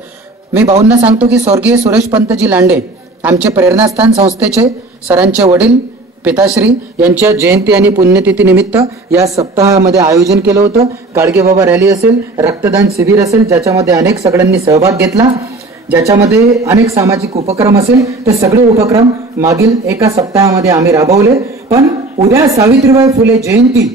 मी भाऊंना सांगतो की स्वर्गीय सुरेश पंतजी लांडे आमचे प्रेरणास्थान संस्थेचे सरांचे वडील पिताश्री यांच्या जयंती आणि पुण्यतिथी निमित्त या सप्ताहामध्ये आयोजन केलं होतं. गाडगेबाबा रॅली असेल, रक्तदान शिबिर असेल, ज्याच्यामध्ये अनेक सगळ्यांनी सहभाग घेतला, ज्याच्यामध्ये अनेक सामाजिक उपक्रम असेल, ते सगळे उपक्रम मागील एका सप्ताहामध्ये आम्ही राबवले. पण उद्या सावित्रीबाई फुले जयंती,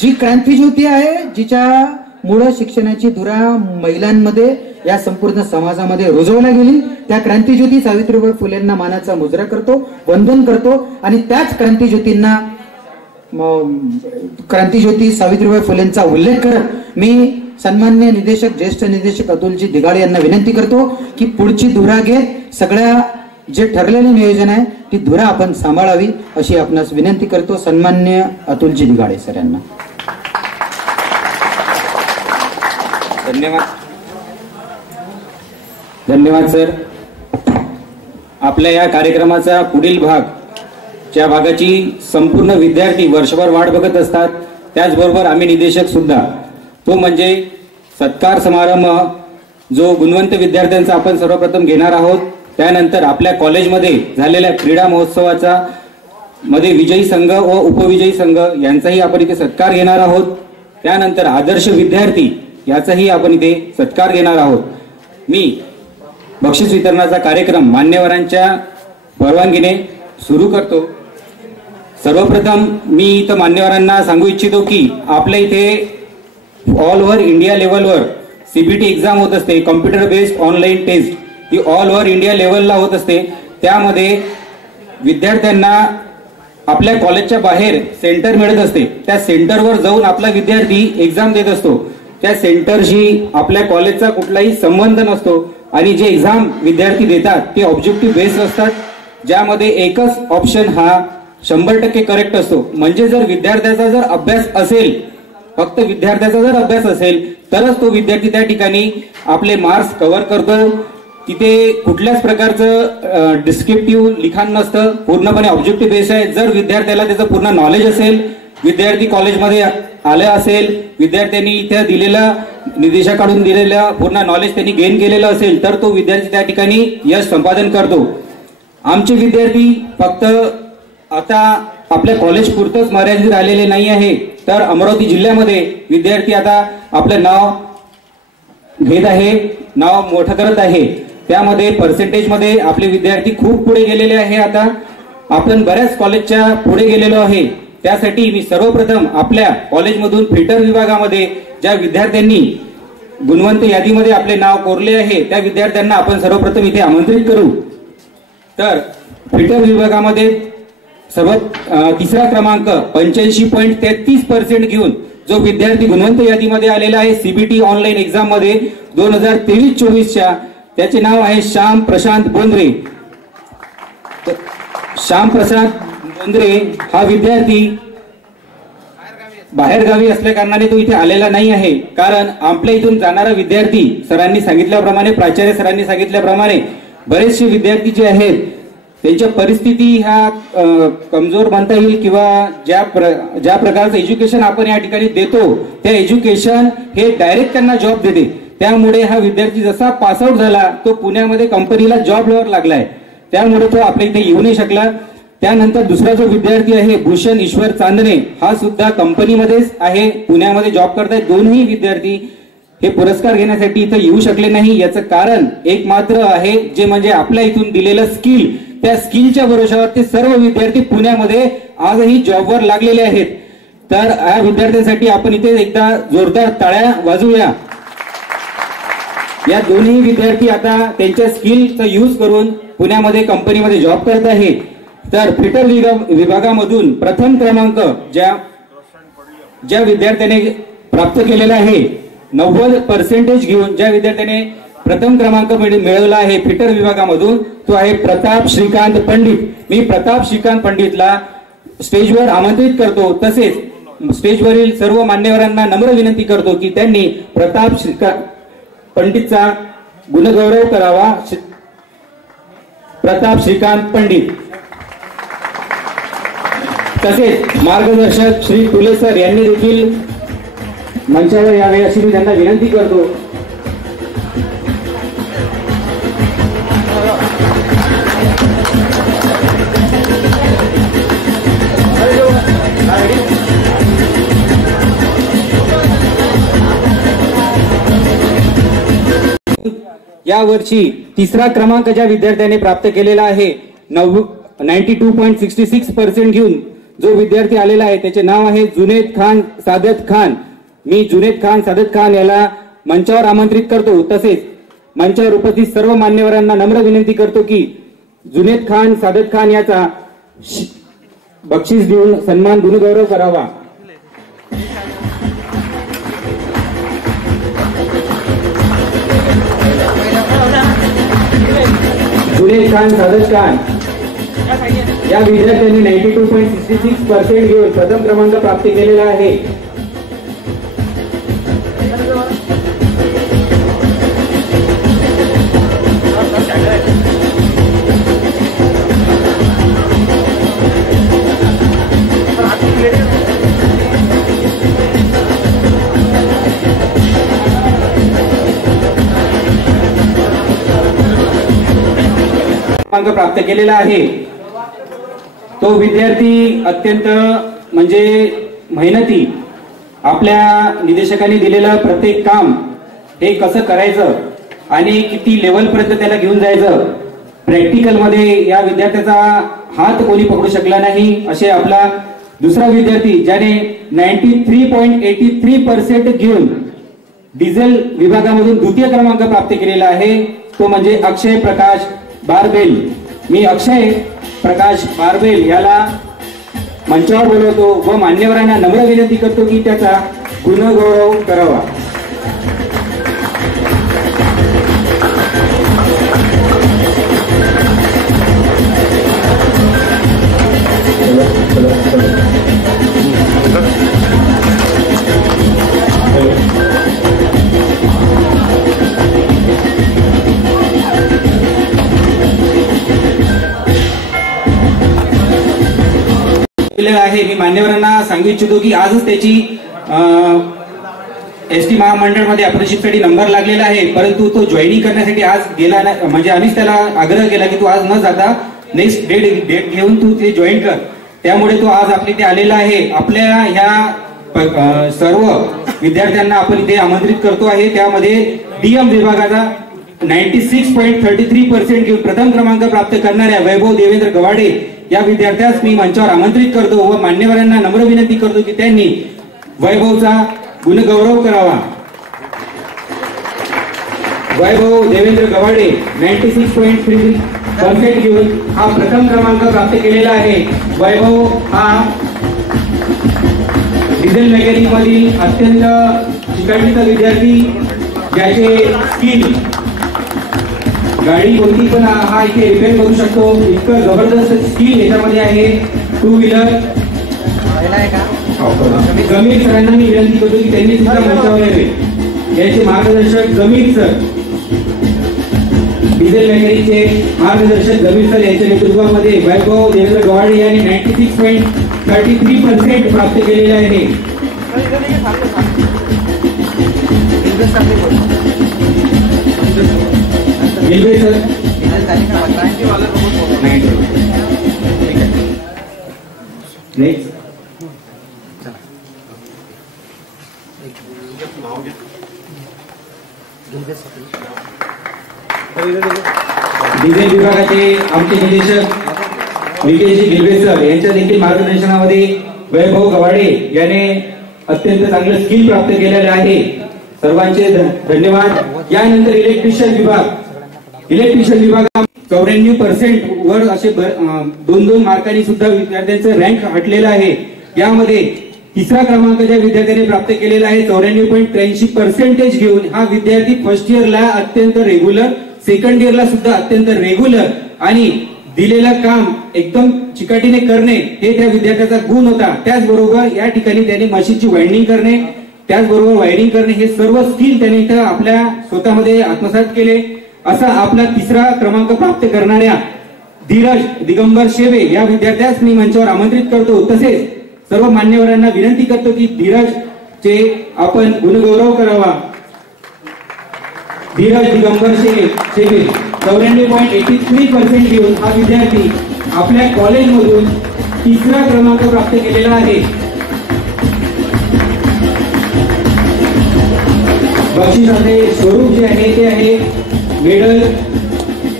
जी क्रांतिज्योती आहे, जिच्या मुळे शिक्षणाची धुरा महिलांमध्ये या संपूर्ण समाजामध्ये रुजवल्या गेली, त्या क्रांतिज्योती सावित्रीबाई फुलेंना मानाचा मुजरा करतो, वंदन करतो. आणि त्याच क्रांतिज्योती सावित्रीबाई फुलेंचा उल्लेख करत मी सन्माननीय निदेशक, ज्येष्ठ निदेशक अतुलजी दिघाडे यांना विनंती करतो की पुढची धुरा घेत सगळ्या जे ठरलेले नियोजन आहे ती धुरा आपण सांभाळावी अशी आपणास विनंती करतो. सन्माननीय अतुलजी दिघाडे सर यांना. धन्यवाद सर. आपल्या या कार्यक्रमाचा पुढील भाग, ज्या भागाची संपूर्ण विद्यार्थी वर्षभर वाट बघत असतात, त्याचबरोबर आम्ही निदेशक सुद्धा, तो म्हणजे सत्कार समारंभ, जो गुणवंत विद्यार्थ्यांचा आपण सर्वप्रथम घेणार आहोत. त्यानंतर आपल्या कॉलेजमध्ये झालेल्या क्रीडा महोत्सवाचा मध्ये विजयी संघ व उपविजयी संघ यांचाही आपण इथे सत्कार घेणार आहोत. त्यानंतर आदर्श विद्यार्थी याचाही आपण इथे सत्कार घेणार आहोत. मी बक्षीस वितरणाचा कार्यक्रम मान्यवरांच्या परवानगीने सुरू करतो. सर्वप्रथम मी इथं मान्यवरांना सांगू इच्छितो की आपल्या इथे ऑल ओव्हर इंडिया लेवलवर सीबीटी एक्झाम होत असते. कॉम्प्युटर बेस्ड ऑनलाईन टेस्ट ही ऑल ओव्हर इंडिया लेवलला होत असते. त्यामध्ये विद्यार्थ्यांना आपल्या कॉलेजच्या बाहेर सेंटर मिळत असते. त्या सेंटरवर जाऊन आपला विद्यार्थी एक्झाम देत असतो. त्या सेंटरशी आपल्या कॉलेजचा कुठलाही संबंध नसतो आणि जे एक्झाम विद्यार्थी देतात ते ऑब्जेक्टिव्ह बेस्ड असतात, ज्यामध्ये एकच ऑप्शन हा 100% करेक्ट असतो. म्हणजे जर विद्यार्थ्याचा जर अभ्यास असेल, फक्त विद्यार्थ्याचा जर अभ्यास असेल तरच तो विद्यार्थी त्या ठिकाणी आपले मार्क्स कव्हर करतो. तिथे कुठल्याच प्रकारचं डिस्क्रिप्टिव्ह लिखाण नसतं, पूर्णपणे ऑब्जेक्टिव्ह बेस्ड आहे. जर विद्यार्थ्याला त्याचं पूर्ण नॉलेज असेल, विद्यार्थी कॉलेजमध्ये आले असेल, विद्यार्थ्यांनी इथे दिलेलं निर्देशाकडून दिलेलं पूर्ण नॉलेज त्यांनी गेन केलेलं असेल तर तो विद्यार्थी त्या ठिकाणी यश संपादन करतो. आमचे विद्यार्थी फक्त आता आपल्या कॉलेज पुरतच मर्यादित राहिलेले नाही आहे, तर अमरावती जिल्ह्यामध्ये विद्यार्थी आता आपलं नाव घेत आहे, नाव मोठं करत आहे. त्यामध्ये पर्सेंटेजमध्ये आपले विद्यार्थी खूप पुढे गेलेले आहे. आता आपण बऱ्याच कॉलेजच्या पुढे गेलेलो आहे. त्यासाठी मी सर्वप्रथम आपल्या कॉलेजमधून फिल्टर विभागामध्ये ज्या विद्यार्थ्यांनी गुणवंत यादीमध्ये आपले नाव कोरले आहे त्या विद्यार्थ्यांना आपण सर्वप्रथम इथे आमंत्रित करू. तर फिल्टर विभागामध्ये तिसरा क्रमांक 85.33% घेऊन जो विद्यार्थी गुणवंत यादीमध्ये आलेला आहे सीबीटी ऑनलाईन एक्झाम मध्ये 2023-24च्या, त्याचे नाव आहे श्याम प्रशांत बोंद्रे. श्याम प्रशांत बोंद्रे हा विद्यार्थी बाहेर गावी असल्या कारणाने तो इथे आलेला नाही आहे. कारण आपल्या इथून जाणारा विद्यार्थी सरांनी सांगितल्याप्रमाणे, प्राचार्य सरांनी सांगितल्याप्रमाणे बरेचसे विद्यार्थी जे आहेत त्यांच्या परिस्थिती ह्या कमजोर म्हणता येईल, किंवा ज्या प्रकारचं एज्युकेशन आपण या ठिकाणी देतो त्या एज्युकेशन हे डायरेक्ट त्यांना जॉब देते. त्यामुळे हा विद्यार्थी जसा पासआउट झाला तो पुण्यामध्ये कंपनीला जॉबवर लागलाय, त्यामुळे तो आपल्या इथे येऊ नाही शकला. त्यानंतर दुसरा जो विद्यार्थी आहे भूषण ईश्वर चांदणे, हा सुद्धा कंपनीमध्येच आहे, पुण्यामध्ये जॉब करतायत. दोन्ही विद्यार्थी हे पुरस्कार घेण्यासाठी इथं येऊ शकले नाही. याचं कारण एक मात्र आहे, जे म्हणजे आपल्या इथून दिलेलं स्किल. त्या स्किलच्या भरोशावर ते सर्व विद्यार्थी पुण्यामध्ये आजही जॉबवर लागलेले आहेत. तर या विद्यार्थ्यांसाठी आपण इथे एकदा जोरदार टाळ्या वाजवूया. या दोन्ही विद्यार्थी आता त्यांच्या स्किलचा यूज करून पुण्यामध्ये कंपनीमध्ये जॉब करत आहे. तर फिल्टर विभागामधून प्रथम क्रमांक ज्या विद्यार्थ्याने प्राप्त केलेला आहे 90% घेऊन ज्या विद्यार्थ्याने प्रथम क्रमांक मिळवला आहे फिल्टर विभागामधून, तो आहे प्रताप श्रीकांत पंडित. मी प्रताप श्रीकांत पंडितला स्टेजवर आमंत्रित करतो. तसेच स्टेजवरील सर्व मान्यवरांना नम्र विनंती करतो की त्यांनी प्रताप श्रीकांत पंडितचा गुणगौरव करावा. प्रताप श्रीकांत पंडित. तसेच मार्गदर्शक श्री तुले सर यांनी देखील मंचावर यावे अशी मी त्यांना विनंती करतो. यावर्षी तिसरा क्रमांक ज्या विद्यार्थ्याने प्राप्त केलेला आहे 92.66% घेऊन जो विद्यार्थी आलेला आहे त्याचे नाव आहे जुनेद खान सादत खान. मी जुनेद खान सादत खान याला मंचावर आमंत्रित करतो. तसेच मंचावर उपस्थित सर्व मान्यवरांना नम्र विनंती करतो की जुनेद खान सादत खान याचा बक्षीस देऊन सन्मान गुणगौरव करावा. जुनेद खान सादत खान या विद्यार्थ्यांनी 92.66% घेऊन प्रथम क्रमांक प्राप्त केलेला आहे. क्रमांक प्राप्त केलेला आहे. तो विद्यार्थी अत्यंत म्हणजे मेहनती, आपल्या निदेशकांनी दिलेलं प्रत्येक काम हे कसं करायचं आणि किती लेवल पर्यंत त्याला घेऊन जायचं, प्रॅक्टिकल मध्ये या विद्यार्थ्याचा हात कोणी पकडू शकला नाही असे आपला दुसरा विद्यार्थी ज्याने 93.83% घेऊन डिझेल विभागामधून द्वितीय क्रमांक प्राप्त केलेला आहे, तो म्हणजे अक्षय प्रकाश बारबेल। मी अक्षय प्रकाश बारबेल याला मंचावर बोलवतो व मान्यवरांना नम्र विनंती करतो की त्याचा गुणगौरव करावा। आहे मी मान्यवरांना सांगू इच्छितो की आजच त्याची एसटी महामंडळमध्ये अप्रेंटिसशिपसाठी नंबर लागलेला आहे, परंतु तो जॉईनिंग करण्यासाठी आज गेला नाही, म्हणजे आम्हीच त्याला आग्रह केला की तू आज न जाता नेक्स्ट डेट घेऊन तू ते जॉईन कर, त्यामुळे तो आज आपल्या इथे आलेला आहे। आपल्या ह्या सर्व विद्यार्थ्यांना आपण इथे आमंत्रित करतो आहे, त्यामध्ये डीएम विभागाचा 96.33% घेऊन प्रथम क्रमांक प्राप्त करणाऱ्या वैभव देवेंद्र गवाडे या विद्यार्थ्यास मी मंचावर आमंत्रित करतो व मान्यवरांना नम्र विनंती करतो की त्यांनी वैभवचा गुणगौरव करावा। वैभव देवेंद्र गवाडे 96.3% घेऊन हा प्रथम क्रमांक प्राप्त केलेला आहे। वैभव हा डिझेल मेकॅनिक मधील अत्यंत शिकवणीचा विद्यार्थी, ज्याचे स्किल गाडी कोणती पण हा इथे रिपेअर करू शकतो, इतकं जबरदस्त स्किल याच्यामध्ये आहे। टू व्हीलर गमीर सरांना मी विनंती करतो की त्यांनी सुद्धा मंचावर यावे। याचे मार्गदर्शक गमीर सर, डिझेल मेकॅनिकचे मार्गदर्शक गमीर सर यांच्या नेतृत्वामध्ये वैभव देवेंद्र गवाडे यांनी 96.33% प्राप्त केलेले आहे। रेल्वे सर नेक्स्ट डिझेल विभागाचे आमचे निदेशक विकेजी गिलवे सर यांच्या देखील मार्गदर्शनामध्ये वैभव गवाडे याने अत्यंत चांगलं स्किल प्राप्त केलेलं आहे। सर्वांचे धन्यवाद। यानंतर इलेक्ट्रिशियन विभाग 94% वर असे 2-2 मार्कांनी सुद्धा विद्यार्थ्यांचं रँक हटलेलं आहे। यामध्ये तिसरा क्रमांक ज्या विद्यार्थ्याने प्राप्त केलेला आहे 94.83% घेऊन हा विद्यार्थी फर्स्ट इयरला अत्यंत रेग्युलर, सेकंड इयरला सुद्धा अत्यंत रेग्युलर आणि दिलेलं काम एकदम चिकाटीने करणे हे त्या विद्यार्थ्याचा गुण होता। त्याचबरोबर या ठिकाणी त्याने मशीनची वायंडिंग करणे, त्याचबरोबर वायरिंग करणे हे सर्व स्किल त्याने इथं आपल्या स्वतःमध्ये आत्मसात केले। असा आपला तिसरा क्रमांक प्राप्त करणाऱ्या धीरज दिगंबर शेवे या विद्यार्थ्यास मी मंचावर आमंत्रित करतो। तसेच सर्व मान्यवरांना विनंती करतो की धीरजचे आपण गुणगौरव करावा। धीरज दिगंबर शेवे 94.83% घेऊन हा विद्यार्थी आपल्या कॉलेजमधून तिसरा क्रमांक प्राप्त केलेला आहे। बक्षिसाचे स्वरूप जे आहे ते आहे मेडल,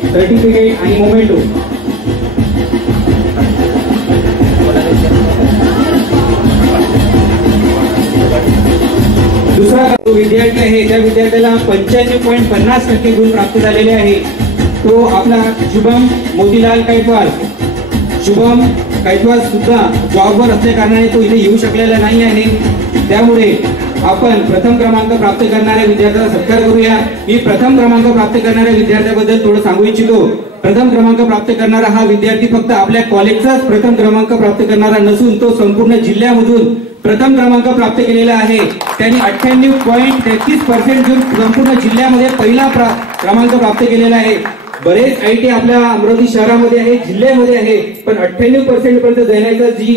सर्टिफिकेट आणि मोमेंटो। दुसरा विद्यार्थी आहे त्या विद्यार्थ्याला 95.50% गुण प्राप्त झालेले आहे, तो आपला शुभम मोतीलाल कैटवाल। शुभम कैटवाल सुद्धा जॉबवर असल्या कारणाने तो इथे येऊ शकलेला नाही आहे, त्यामुळे आपण प्रथम क्रमांक प्राप्त करणाऱ्या विद्यार्थ्याचा सत्कार करूया। मी प्रथम क्रमांक प्राप्त करणाऱ्या विद्यार्थ्याबद्दल थोडं सांगू इच्छितो। प्रथम क्रमांक प्राप्त करणारा हा विद्यार्थी फक्त आपल्या कॉलेजचाच प्रथम क्रमांक प्राप्त करणारा नसून तो संपूर्ण जिल्ह्यामधून प्रथम क्रमांक प्राप्त केलेला आहे। त्यांनी 98.33% घेऊन संपूर्ण जिल्ह्यामध्ये पहिला क्रमांक प्राप्त केलेला आहे। बरेच आयटी आपल्या अमरावती शहरामध्ये आहे, जिल्ह्यामध्ये आहे, पण 98% पर्यंत जाण्याचा जी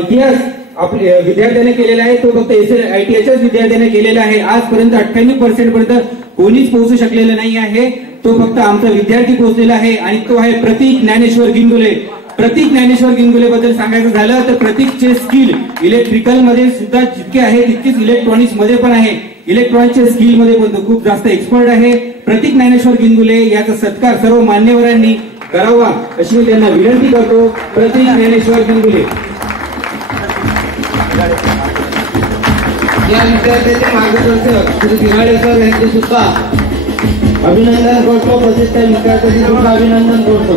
इतिहास आपल्या विद्यार्थ्याने केलेला आहे तो फक्त ITIच्याच विद्यार्थ्याने केलेला आहे। आजपर्यंत 98% पर्यंत कोणीच पोहोचू शकलेलं नाही आहे, तो फक्त आमचा विद्यार्थी पोहोचलेला आहे आणि तो आहे प्रतीक ज्ञानेश्वर गिंगुले। प्रतीक ज्ञानेश्वर गिंगुले बद्दल सांगायचं झालं तर प्रतीकचे स्किल इलेक्ट्रिकल मध्ये सुद्धा जितके आहे तितकेच इलेक्ट्रॉनिक्स मध्ये पण आहे. इलेक्ट्रॉनिक्सच्या स्किल मध्ये पण तो खूप जास्त एक्सपर्ट आहे. प्रतीक ज्ञानेश्वर गिंगुले याचा सत्कार सर्व मान्यवरांनी करावा अशी मी त्यांना विनंती करतो. प्रतीक ज्ञानेश्वर गिंगुले. या विद्यार्थ्याचे मार्गदर्शक श्री दिवाळे सर यांचे सुद्धा अभिनंदन करतो. तसेच त्या विद्यार्थ्याचे सुद्धा अभिनंदन करतो.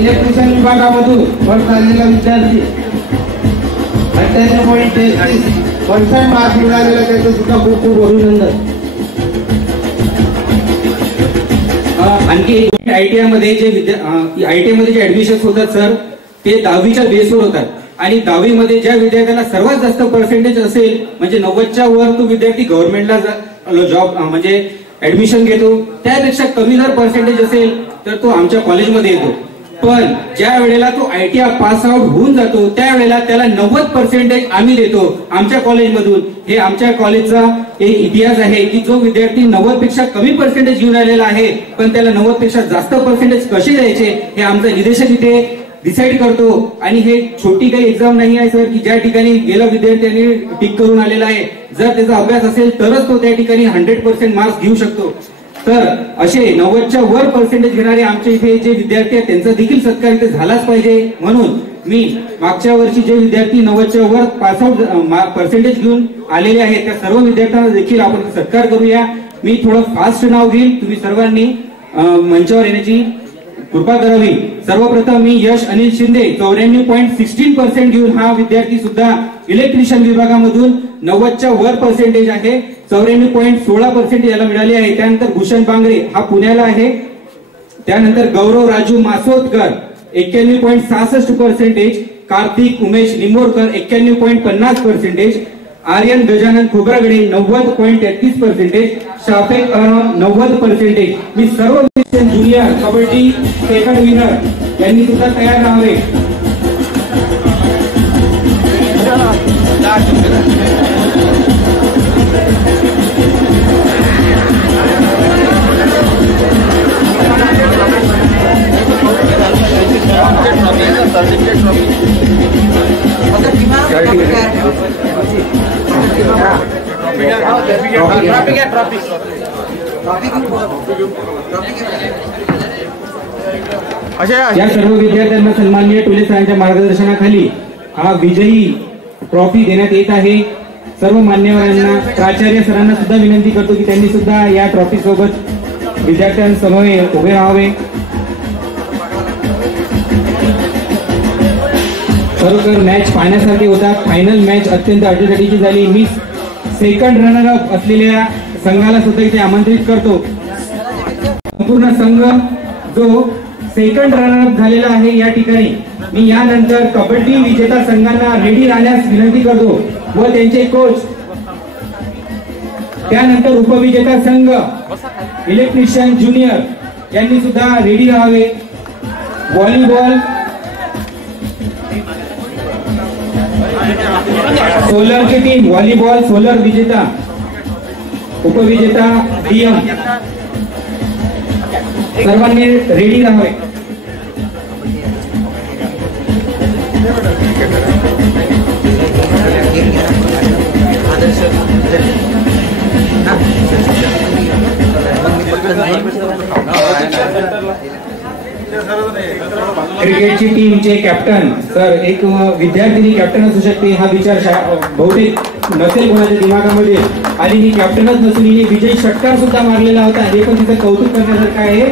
इलेक्ट्रिशियन विभागामधून फर्स्ट आलेला विद्यार्थी 98.33% मार्क मिळालेला त्याचं सुद्धा खूप खूप अभिनंदन. आणखी आयटीआय मध्ये जे ऍडमिशन होतात सर ते 10वीच्या बेसवर होतात आणि 10वी मध्ये ज्या विद्यार्थ्याला सर्वात जास्त पर्सेंटेज असेल म्हणजे 90च्या वर तो विद्यार्थी गव्हर्नमेंटला जॉब म्हणजे ऍडमिशन घेतो. त्यापेक्षा कमी जर पर्सेंटेज असेल तर तो आमच्या कॉलेजमध्ये येतो. पण ज्या वेळेला तो आयटीआय पास आउट होऊन जातो त्यावेळेला त्याला 90% आम्ही देतो आमच्या कॉलेजमधून. हे आमच्या कॉलेजचा एक इतिहास आहे की जो विद्यार्थी 90 पेक्षा कमी पर्सेंटेज घेऊन आलेला आहे पण त्याला 90 पेक्षा जास्त पर्सेंटेज कसे द्यायचे हे आमचा निदेशक इथे डिसाईड करतो. आणि हे छोटी काही एक्झाम नाही आहे सर की ज्या ठिकाणी गेला विद्यार्थ्यांनी टिक करून आलेला आहे. जर त्याचा अभ्यास असेल तरच तो त्या ठिकाणी 100% मार्क्स घेऊ शकतो. तर असे 90च्या वर पर्सेंटेज घेणारे आमच्या इथे जे विद्यार्थी आहेत त्यांचा देखील सत्कार इथे झालाच पाहिजे. म्हणून मी मागच्या वर्षी जे विद्यार्थी 90च्या वर पास आउट पर्सेंटेज घेऊन आलेले आहेत त्या सर्व विद्यार्थ्यांना देखील आपण सत्कार करूया. मी थोडं फास्ट नाव घेईल. तुम्ही सर्वांनी मंचावर येण्याची कृपा करावी. सर्वप्रथम मी यश अनिल शिंदे 94.16% घेऊन हा विद्यार्थी सुद्धा इलेक्ट्रिशियन विभागामधून 90च्या वर पर्सेंटेज आहे. 94.16% याला मिळाले आहे. त्यानंतर भूषण बांगरे हा पुण्याला आहे. त्यानंतर गौरव राजू मासोदकर 91.66%. कार्तिक उमेश निमोरकर 91.50%. आर्यन गजानन खोब्रागडे 90.33%. शाफेक 90%. मी सर्व ज्युनियर कबड्डी सेकंड विनर यांनी सुद्धा तयार राहावे. या सर्व विद्यार्थ्यांना सन्माननीय टोले सरांच्या मार्गदर्शनाखाली हा विजयी ट्रॉफी देण्यात येत आहे. सर्व मान्यवरांना प्राचार्य सरांना सुद्धा विनंती करतो की त्यांनी सुद्धा या ट्रॉफी सोबत विद्यार्थ्यांसमोर उभे राहावे. खरोखर मॅच पाहण्यासारखी होता. फायनल मॅच अत्यंत अटीतटीची झाली. मी सेकंड रनर अप असलेल्या संघाला सुद्धा इथे आमंत्रित करतो. संपूर्ण संघ जो सेकंड रनर अप झालेला आहे या ठिकाणी मी यानंतर कबड्डी विजेता संघांना रेडी राहण्यास विनंती करतो व त्यांचे कोच. त्यानंतर उपविजेता संघ इलेक्ट्रिशियन ज्युनियर यांनी सुद्धा रेडी राहावे. व्हॉलीबॉल सोलर की टीम व्हॉलीबॉल सोलर विजेता उपविजेता डीएम सर्वांनी रेडी राहावे. क्रिकेटची टीमचे कॅप्टन सर एक विद्यार्थिनी कॅप्टन असू शकते हा विचार बहुतेक नसेल कोणाच्या दिमागामध्ये आणि ही कॅप्टनच नसून हिने विजयी षटकार सुद्धा मारलेला होता. हे पण तिचं कौतुक करण्यासारखं आहे.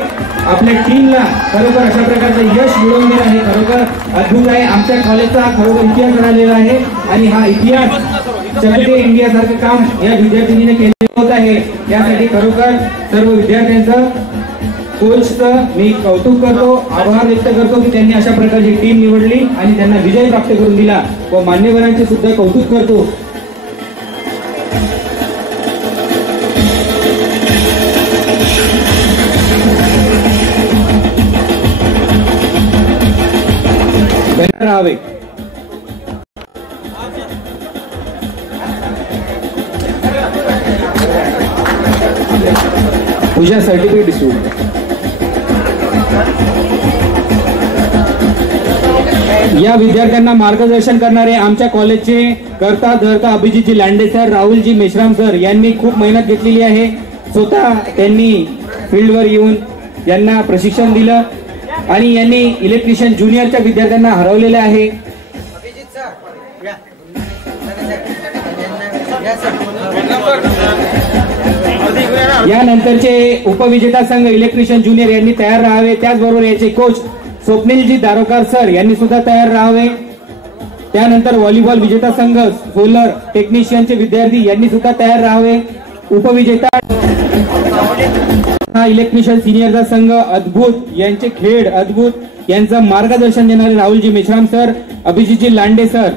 आपल्या टीमला खरोखर अशा प्रकारचं यश मिळवून दिलं आहे. खरोखर अद्भुत आहे. आमच्या कॉलेजचा खरोखर इतिहास घडलेला आहे आणि हा इतिहास चलते इंडिया सारखं काम या विद्यार्थिनीने केलेलं होत आहे. यासाठी खरोखर सर्व विद्यार्थ्यांचं कोचचं मी कौतुक करतो. आभार व्यक्त करतो की त्यांनी अशा प्रकारची टीम निवडली आणि त्यांना विजय प्राप्त करून दिला व मान्यवरांचे सुद्धा कौतुक करतो. राहावे. पूजा सर्टिफिकेट डिस्ट्रीब्यूट या विद्यार्थ्यांना मार्गदर्शन करणारे आमच्या कॉलेजचे करता धरता अभिजितजी लांडे सर, राहुलजी मेश्राम सर यांनी खूप मेहनत घेतलेली आहे. स्वतः त्यांनी फील्डवर येऊन यांना प्रशिक्षण दिलं आणि यांनी इलेक्ट्रिशियन ज्युनियरच्या विद्यार्थ्यांना हरवलेले आहे. यानंतरचे उपविजेता संघ इलेक्ट्रिशियन ज्युनियर यांनी तयार राहावे. त्याचबरोबर याचे कोच स्वप्नीलजी दारोकार सर यांनी सुद्धा तयार राहावे. त्यानंतर व्हॉलीबॉल विजेता संघ सोलर टेक्निशियनचे विद्यार्थी यांनी सुद्धा तयार राहावे. उपविजेता हा इलेक्ट्रिशियन सिनियरचा संघ अद्भुत, यांचे खेळ अद्भुत, यांचं मार्गदर्शन देणारे राहुलजी मेश्राम सर, अभिजितजी लांडे सर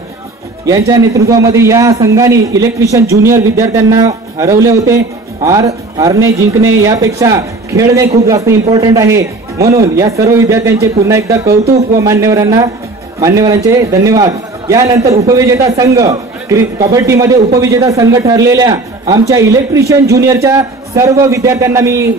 यांच्या नेतृत्वामध्ये या संघाने इलेक्ट्रिशियन ज्युनियर विद्यार्थ्यांना हरवले होते. हारणे जिंकणे यापेक्षा खेळणे खूप जास्त इम्पॉर्टंट आहे. म्हणून या सर्व विद्यार्थ्यांचे पुन्हा एकदा कौतुक व मान्यवरांचे धन्यवाद. यानंतर उपविजेता संघ कबड्डीमध्ये उपविजेता संघ ठरलेल्या आमच्या इलेक्ट्रिशियन ज्युनियरच्या सर्व विद्यार्थ्यांना मी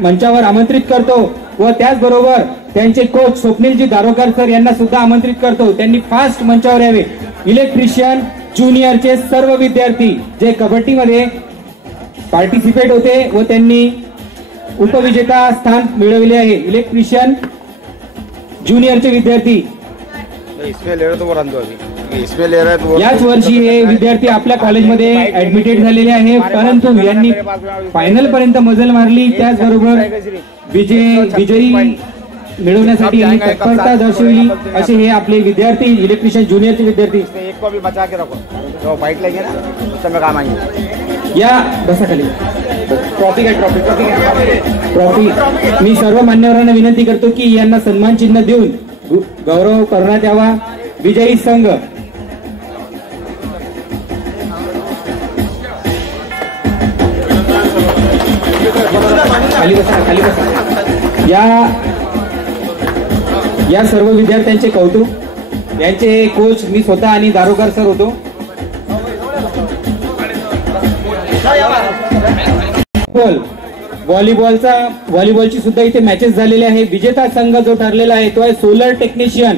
मंचावर आमंत्रित करतो व त्याचबरोबर त्यांचे कोच स्वप्नीलजी दारोकर सर यांना सुद्धा आमंत्रित करतो. त्यांनी फास्ट मंचावर यावे. इलेक्ट्रिशियन ज्युनियरचे सर्व विद्यार्थी जे कबड्डीमध्ये पार्टिसिपेट होते व त्यांनी उपविजेता स्थान मिळवले आहे. इलेक्ट्रिशियन ज्युनियरचे विद्यार्थी याच वर्षी हे विद्यार्थी आपल्या कॉलेजमध्ये ऍडमिटेड झालेले आहे, परंतु यांनी फायनल पर्यंत मजल मारली. त्याचबरोबर विजयी मिळवण्यासाठी यांनी तत्परता दर्शवली. असे हे आपले विद्यार्थी इलेक्ट्रिशियन ज्युनियरचे विद्यार्थी. या बसा खाली. ट्रॉफी मी सर्व मान्यवरांना विनंती करतो की यांना सन्मान चिन्ह देऊन गौरव करण्यात यावा. विजयी संघ खाली बसा. या सर्व विद्यार्थ्यांचे कौतुक. यांचे कोच मी स्वतः आणि दारोगार सर होतो. व्हॉलीबॉलची सुद्धा इथे मॅचेस झालेले आहे. विजेता संघ जो ठरलेला आहे तो आहे सोलर टेक्निशियन.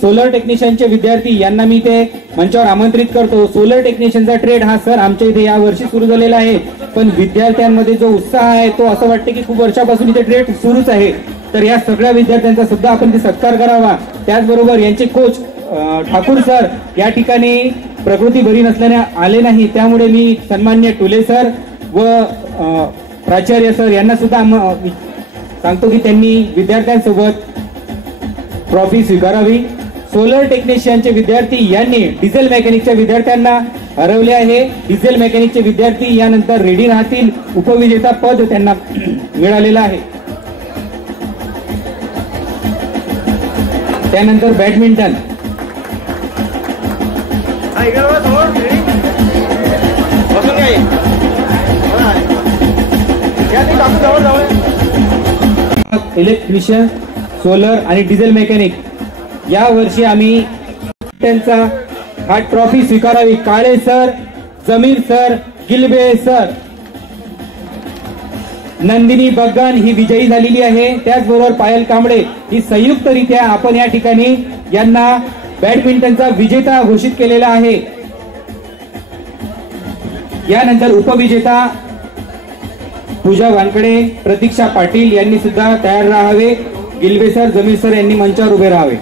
सोलर टेक्निशियनचे विद्यार्थी यांना मी ते मंचावर आमंत्रित करतो. सोलर टेक्निशियनचा ट्रेड हा सर आमच्या इथे या वर्षी सुरू झालेला आहे, पण विद्यार्थ्यांमध्ये जो उत्साह आहे तो असं वाटतं की खूप वर्षापासून इथे ट्रेड सुरूच आहे. तर या सगळ्या विद्यार्थ्यांचा सुद्धा आपण ते सत्कार करावा. त्याचबरोबर यांचे कोच ठाकूर सर या ठिकाणी प्रकृती बरी नसल्याने आले नाही, त्यामुळे मी सन्मान्य टुले सर व प्राचार्य सर यांना सुद्धा सांगतो की त्यांनी विद्यार्थ्यांसोबत ट्रॉफी स्वीकारावी. सोलर टेक्निशियनचे विद्यार्थी यांनी डिझेल मेकॅनिकच्या विद्यार्थ्यांना हरवले आहे. डिझेल मेकॅनिकचे विद्यार्थी यानंतर रेडी राहतील. उपविजेता पद त्यांना मिळालेलं आहे. त्यानंतर बॅडमिंटन इलेक्ट्रिशियन, सोलर आणि डिझेल मेकॅनिक या वर्षी आम्ही त्यांचा हा ट्रॉफी स्वीकारावी. काळे sir, Zameer sir, Gilbe sir, Nandini बग्गान ही विजयी झालेली आहे. त्याचबरोबर पायल कांबळे ही संयुक्तरित्या आपण या ठिकाणी यांना बॅडमिंटनचा विजेता घोषित केलेला आहे. यानंतर उपविजेता पूजा वानकडे, प्रतीक्षा पाटील यांनी सुद्धा तयार राहावे. गिलबे सर, जमीर सर यांनी मंचावर उभे राहावे.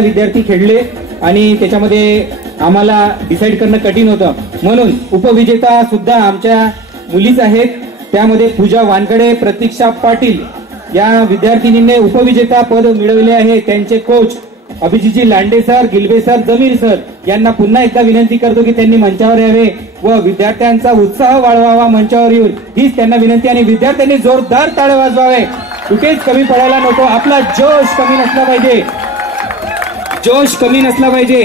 विद्यार्थी खेळले आणि त्याच्यामध्ये आम्हाला डिसाईड करणं कठीण होतं, म्हणून उपविजेता सुद्धा आमच्या मुलीच आहेत. त्यामध्ये पूजा वानकडे, प्रतीक्षा पाटील या विद्यार्थिनीने उपविजेता पद मिळवले आहे. त्यांचे coach Abhijitji Lande sir, Gilbe sir, Zameer sir यांना पुन्हा एकदा विनंती करतो की त्यांनी मंचावर यावे व विद्यार्थ्यांचा उत्साह वाढवावा मंचावर येऊन, हीच त्यांना विनंती. आणि विद्यार्थ्यांनी जोरदार टाळ्या वाजवावे. कुठेच कमी पडायला नको. आपला जोश कमी नसला पाहिजे, जोश कमी नसला पाहिजे.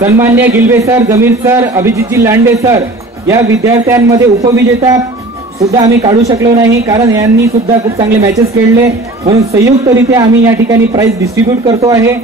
सन्मान्य गिलबे sir, Zameer sir, Abhijitji Lande sir या विद्यार्थ्यांमध्ये उपविजेता सुद्धा आम्ही काढू शकलो नाही, कारण यांनी सुद्धा खूप चांगले मॅचेस खेळले, म्हणून संयुक्तरित्या आम्ही या ठिकाणी प्राइज डिस्ट्रीब्यूट करतो आहे.